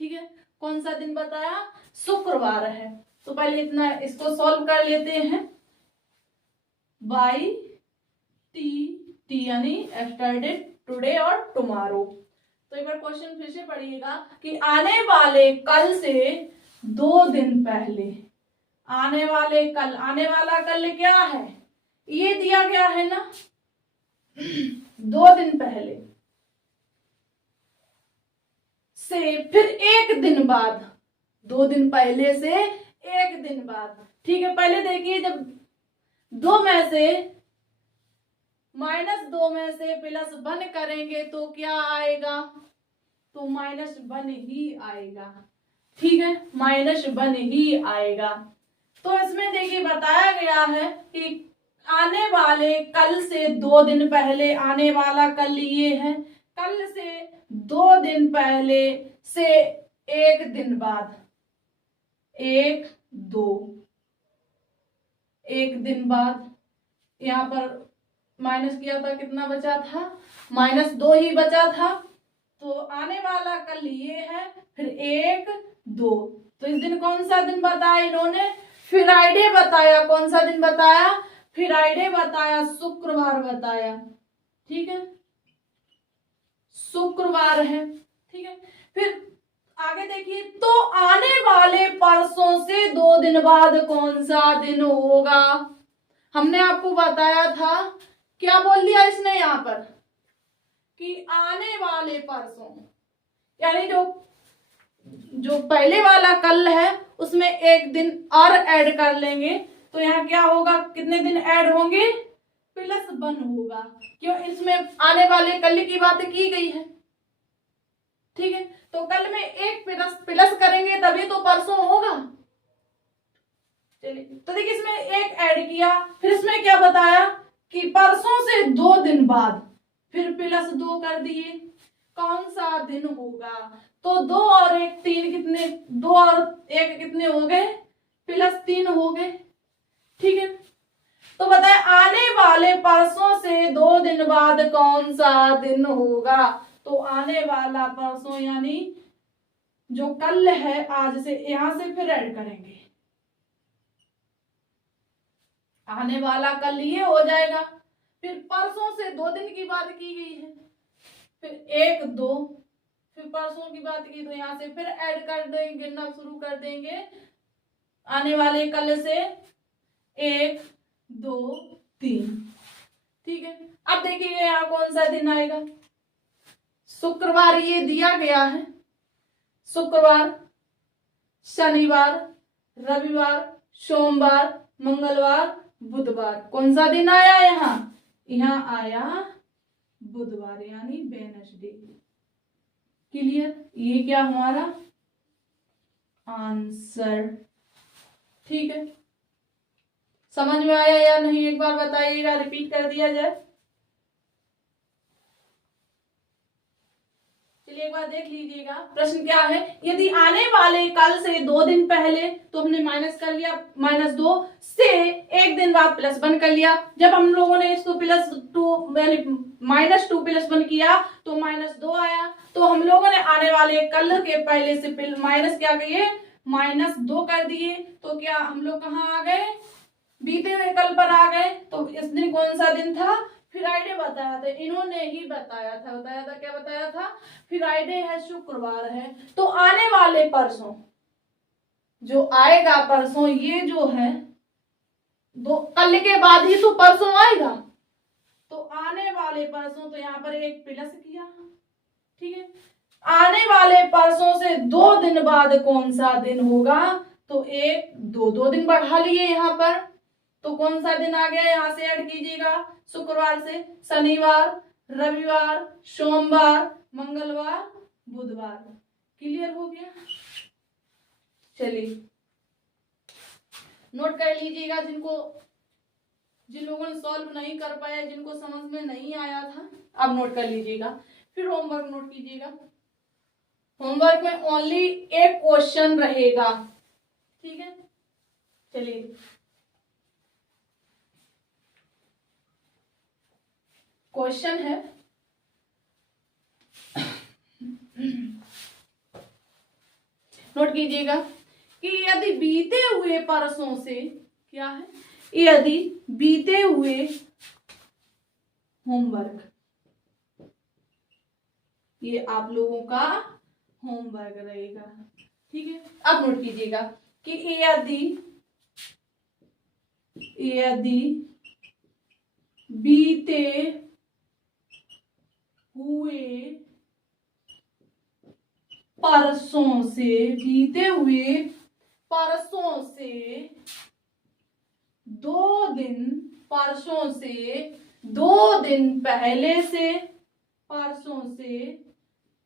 ठीक है। कौन सा दिन बताया, शुक्रवार है। तो पहले इतना इसको सॉल्व कर लेते हैं। बाई टी यानी यस्टरडे, टुडे और टुमारो। तो एक बार क्वेश्चन फिर से पढ़िएगा कि आने वाले कल से 2 दिन पहले, आने वाला कल क्या है, ये दिया गया है ना, 2 दिन पहले से फिर 1 दिन बाद, 2 दिन पहले से 1 दिन बाद, ठीक है। पहले देखिए, जब 2 में से -2 में से +1 करेंगे तो क्या आएगा, तो -1 ही आएगा, ठीक है, -1 ही आएगा। तो इसमें देखिए बताया गया है कि आने वाले कल से 2 दिन पहले, आने वाला कल ये है, कल से 2 दिन पहले से 1 दिन बाद, 1 दिन बाद, यहाँ पर माइनस किया था, कितना बचा था, -2 ही बचा था। तो आने वाला कल ये है, फिर 1 2, तो इस दिन कौन सा दिन बताया इन्होंने, फ्राइडे बताया। कौन सा दिन बताया, फ्राइडे बताया, शुक्रवार बताया, ठीक है, शुक्रवार है, ठीक है। फिर आगे देखिए, तो आने वाले परसों से 2 दिन बाद कौन सा दिन होगा। हमने आपको बताया था, क्या बोल दिया इसने यहाँ पर कि आने वाले परसों, यानी जो पहले वाला कल है उसमें 1 दिन और ऐड कर लेंगे, तो यहाँ क्या होगा, कितने दिन ऐड होंगे, +1 होगा। क्यों, इसमें आने वाले कल की बात की गई है, ठीक है। तो कल में 1 प्लस करेंगे तभी तो परसों होगा। चलिए, तो देखिए इसमें 1 ऐड किया, फिर इसमें क्या बताया कि परसों से 2 दिन बाद, फिर +2 कर दिए, कौन सा दिन होगा। तो 2 और 1 3, कितने, 2 और 1 कितने हो गए, +3 हो गए, ठीक है। तो बताए आने वाले परसों से 2 दिन बाद कौन सा दिन होगा। तो आने वाला परसों यानी जो कल है, आज से, यहां से फिर ऐड करेंगे, आने वाला कल ये हो जाएगा, फिर परसों से 2 दिन की बात की गई है, फिर 1 2, फिर परसों की बात की, तो यहां से फिर ऐड कर देंगे, गिनना शुरू कर देंगे, आने वाले कल से 1 2 3, ठीक है। अब देखिए यहाँ कौन सा दिन आएगा, शुक्रवार ये दिया गया है, शुक्रवार, शनिवार, रविवार, सोमवार, मंगलवार, बुधवार, कौन सा दिन आया, यहाँ आया बुधवार, यानी वेडनेसडे। क्लियर, ये क्या हमारा आंसर, ठीक है। समझ में आया या नहीं, एक बार बताइएगा, रिपीट कर दिया जाए। चलिए एक बार देख लीजिएगा प्रश्न क्या है। यदि आने वाले कल से 2 दिन पहले, तो हमने माइनस कर लिया -2 से 1 दिन बाद +1 कर लिया। जब हम लोगों ने इसको +2 यानी -2 +1 किया तो -2 आया। तो हम लोगों ने आने वाले कल के पहले से माइनस क्या किए, -2 कर दिए। तो क्या हम लोग कहाँ आ गए, बीते हुए कल पर आ गए। तो इस दिन कौन सा दिन था, फ्राइडे बताया था, इन्होंने ही बताया था। क्या बताया था, फ्राइडे है, शुक्रवार है। तो आने वाले परसों जो आएगा, परसों ये जो है कल के बाद ही तो परसों आएगा। तो आने वाले परसों, तो यहाँ पर एक प्लस किया, ठीक है। आने वाले परसों से 2 दिन बाद कौन सा दिन होगा, तो 2 दिन बढ़ा लिए यहाँ पर। तो कौन सा दिन आ गया, यहां से ऐड कीजिएगा, शुक्रवार से शनिवार, रविवार, सोमवार, मंगलवार, बुधवार। क्लियर हो गया। चलिए नोट कर लीजिएगा, जिन लोगों ने सॉल्व नहीं कर पाया, जिनको समझ में नहीं आया था, अब नोट कर लीजिएगा। फिर होमवर्क नोट कीजिएगा। होमवर्क में ओनली एक क्वेश्चन रहेगा, ठीक है। चलिए क्वेश्चन है, नोट कीजिएगा कि यदि बीते हुए परसों से, क्या है, यदि बीते हुए होमवर्क, ये आप लोगों का होमवर्क रहेगा, ठीक है। अब नोट कीजिएगा कि यदि बीते हुए परसों से, बीते हुए परसों से 2 दिन, परसों से 2 दिन पहले से, परसों से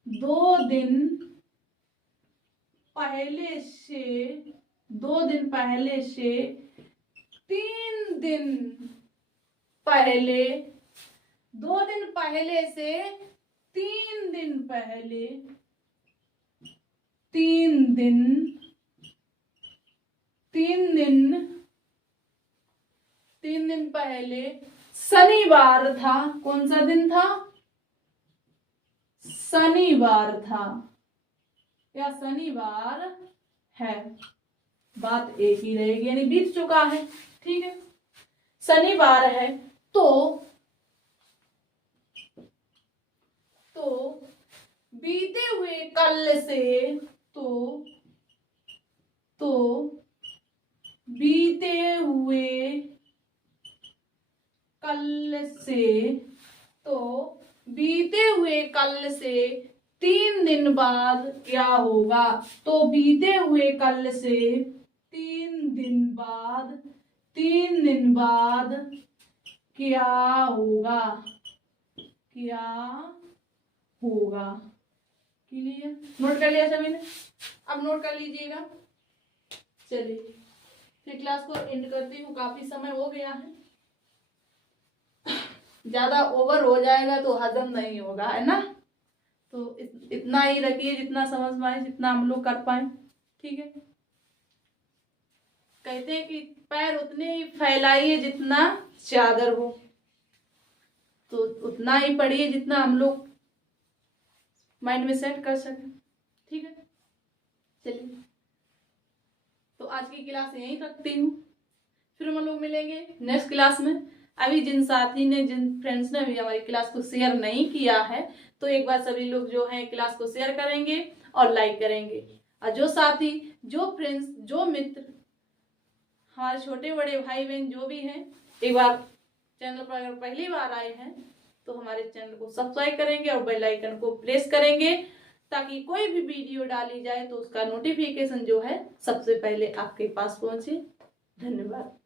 2 दिन पहले से, 2 दिन पहले से 3 दिन पहले, 2 दिन पहले से 3 दिन पहले, 3 दिन पहले शनिवार था। कौन सा दिन था, शनिवार था या शनिवार है, बात एक ही रहेगी, यानी बीत चुका है, ठीक है। शनिवार है तो बीते हुए कल से, तो बीते हुए कल से, तो बीते हुए कल से 3 दिन बाद क्या होगा, तो बीते हुए कल से 3 दिन बाद, 3 दिन बाद क्या होगा, क्या होगा। क्लियर, नोट कर लिया सभी ने, अब नोट कर लीजिएगा। चलिए फिर क्लास को एंड करती हूँ, काफी समय हो गया है, ज्यादा ओवर हो जाएगा तो हजम नहीं होगा, है ना। तो इतना ही रखिए जितना समझ में आए, जितना हम लोग कर पाए, ठीक है। कहते हैं कि पैर उतने ही फैलाइए जितना चादर हो, तो उतना ही पढ़िए जितना हम लोग माइंड में सेट कर सके, ठीक है। चलिए तो आज की क्लास यहीं रखती हूँ, फिर हम लोग मिलेंगे नेक्स्ट क्लास में। अभी जिन साथी ने, जिन फ्रेंड्स ने भी हमारी क्लास को शेयर नहीं किया है, तो एक बार सभी लोग जो हैं क्लास को शेयर करेंगे और लाइक करेंगे। और जो साथी, जो फ्रेंड्स, जो मित्र, हमारे छोटे बड़े भाई बहन जो भी हैं, एक बार चैनल पर अगर पहली बार आए हैं तो हमारे चैनल को सब्सक्राइब करेंगे और बेल आइकन को प्रेस करेंगे, ताकि कोई भी वीडियो डाली जाए तो उसका नोटिफिकेशन जो है सबसे पहले आपके पास पहुंचे। धन्यवाद।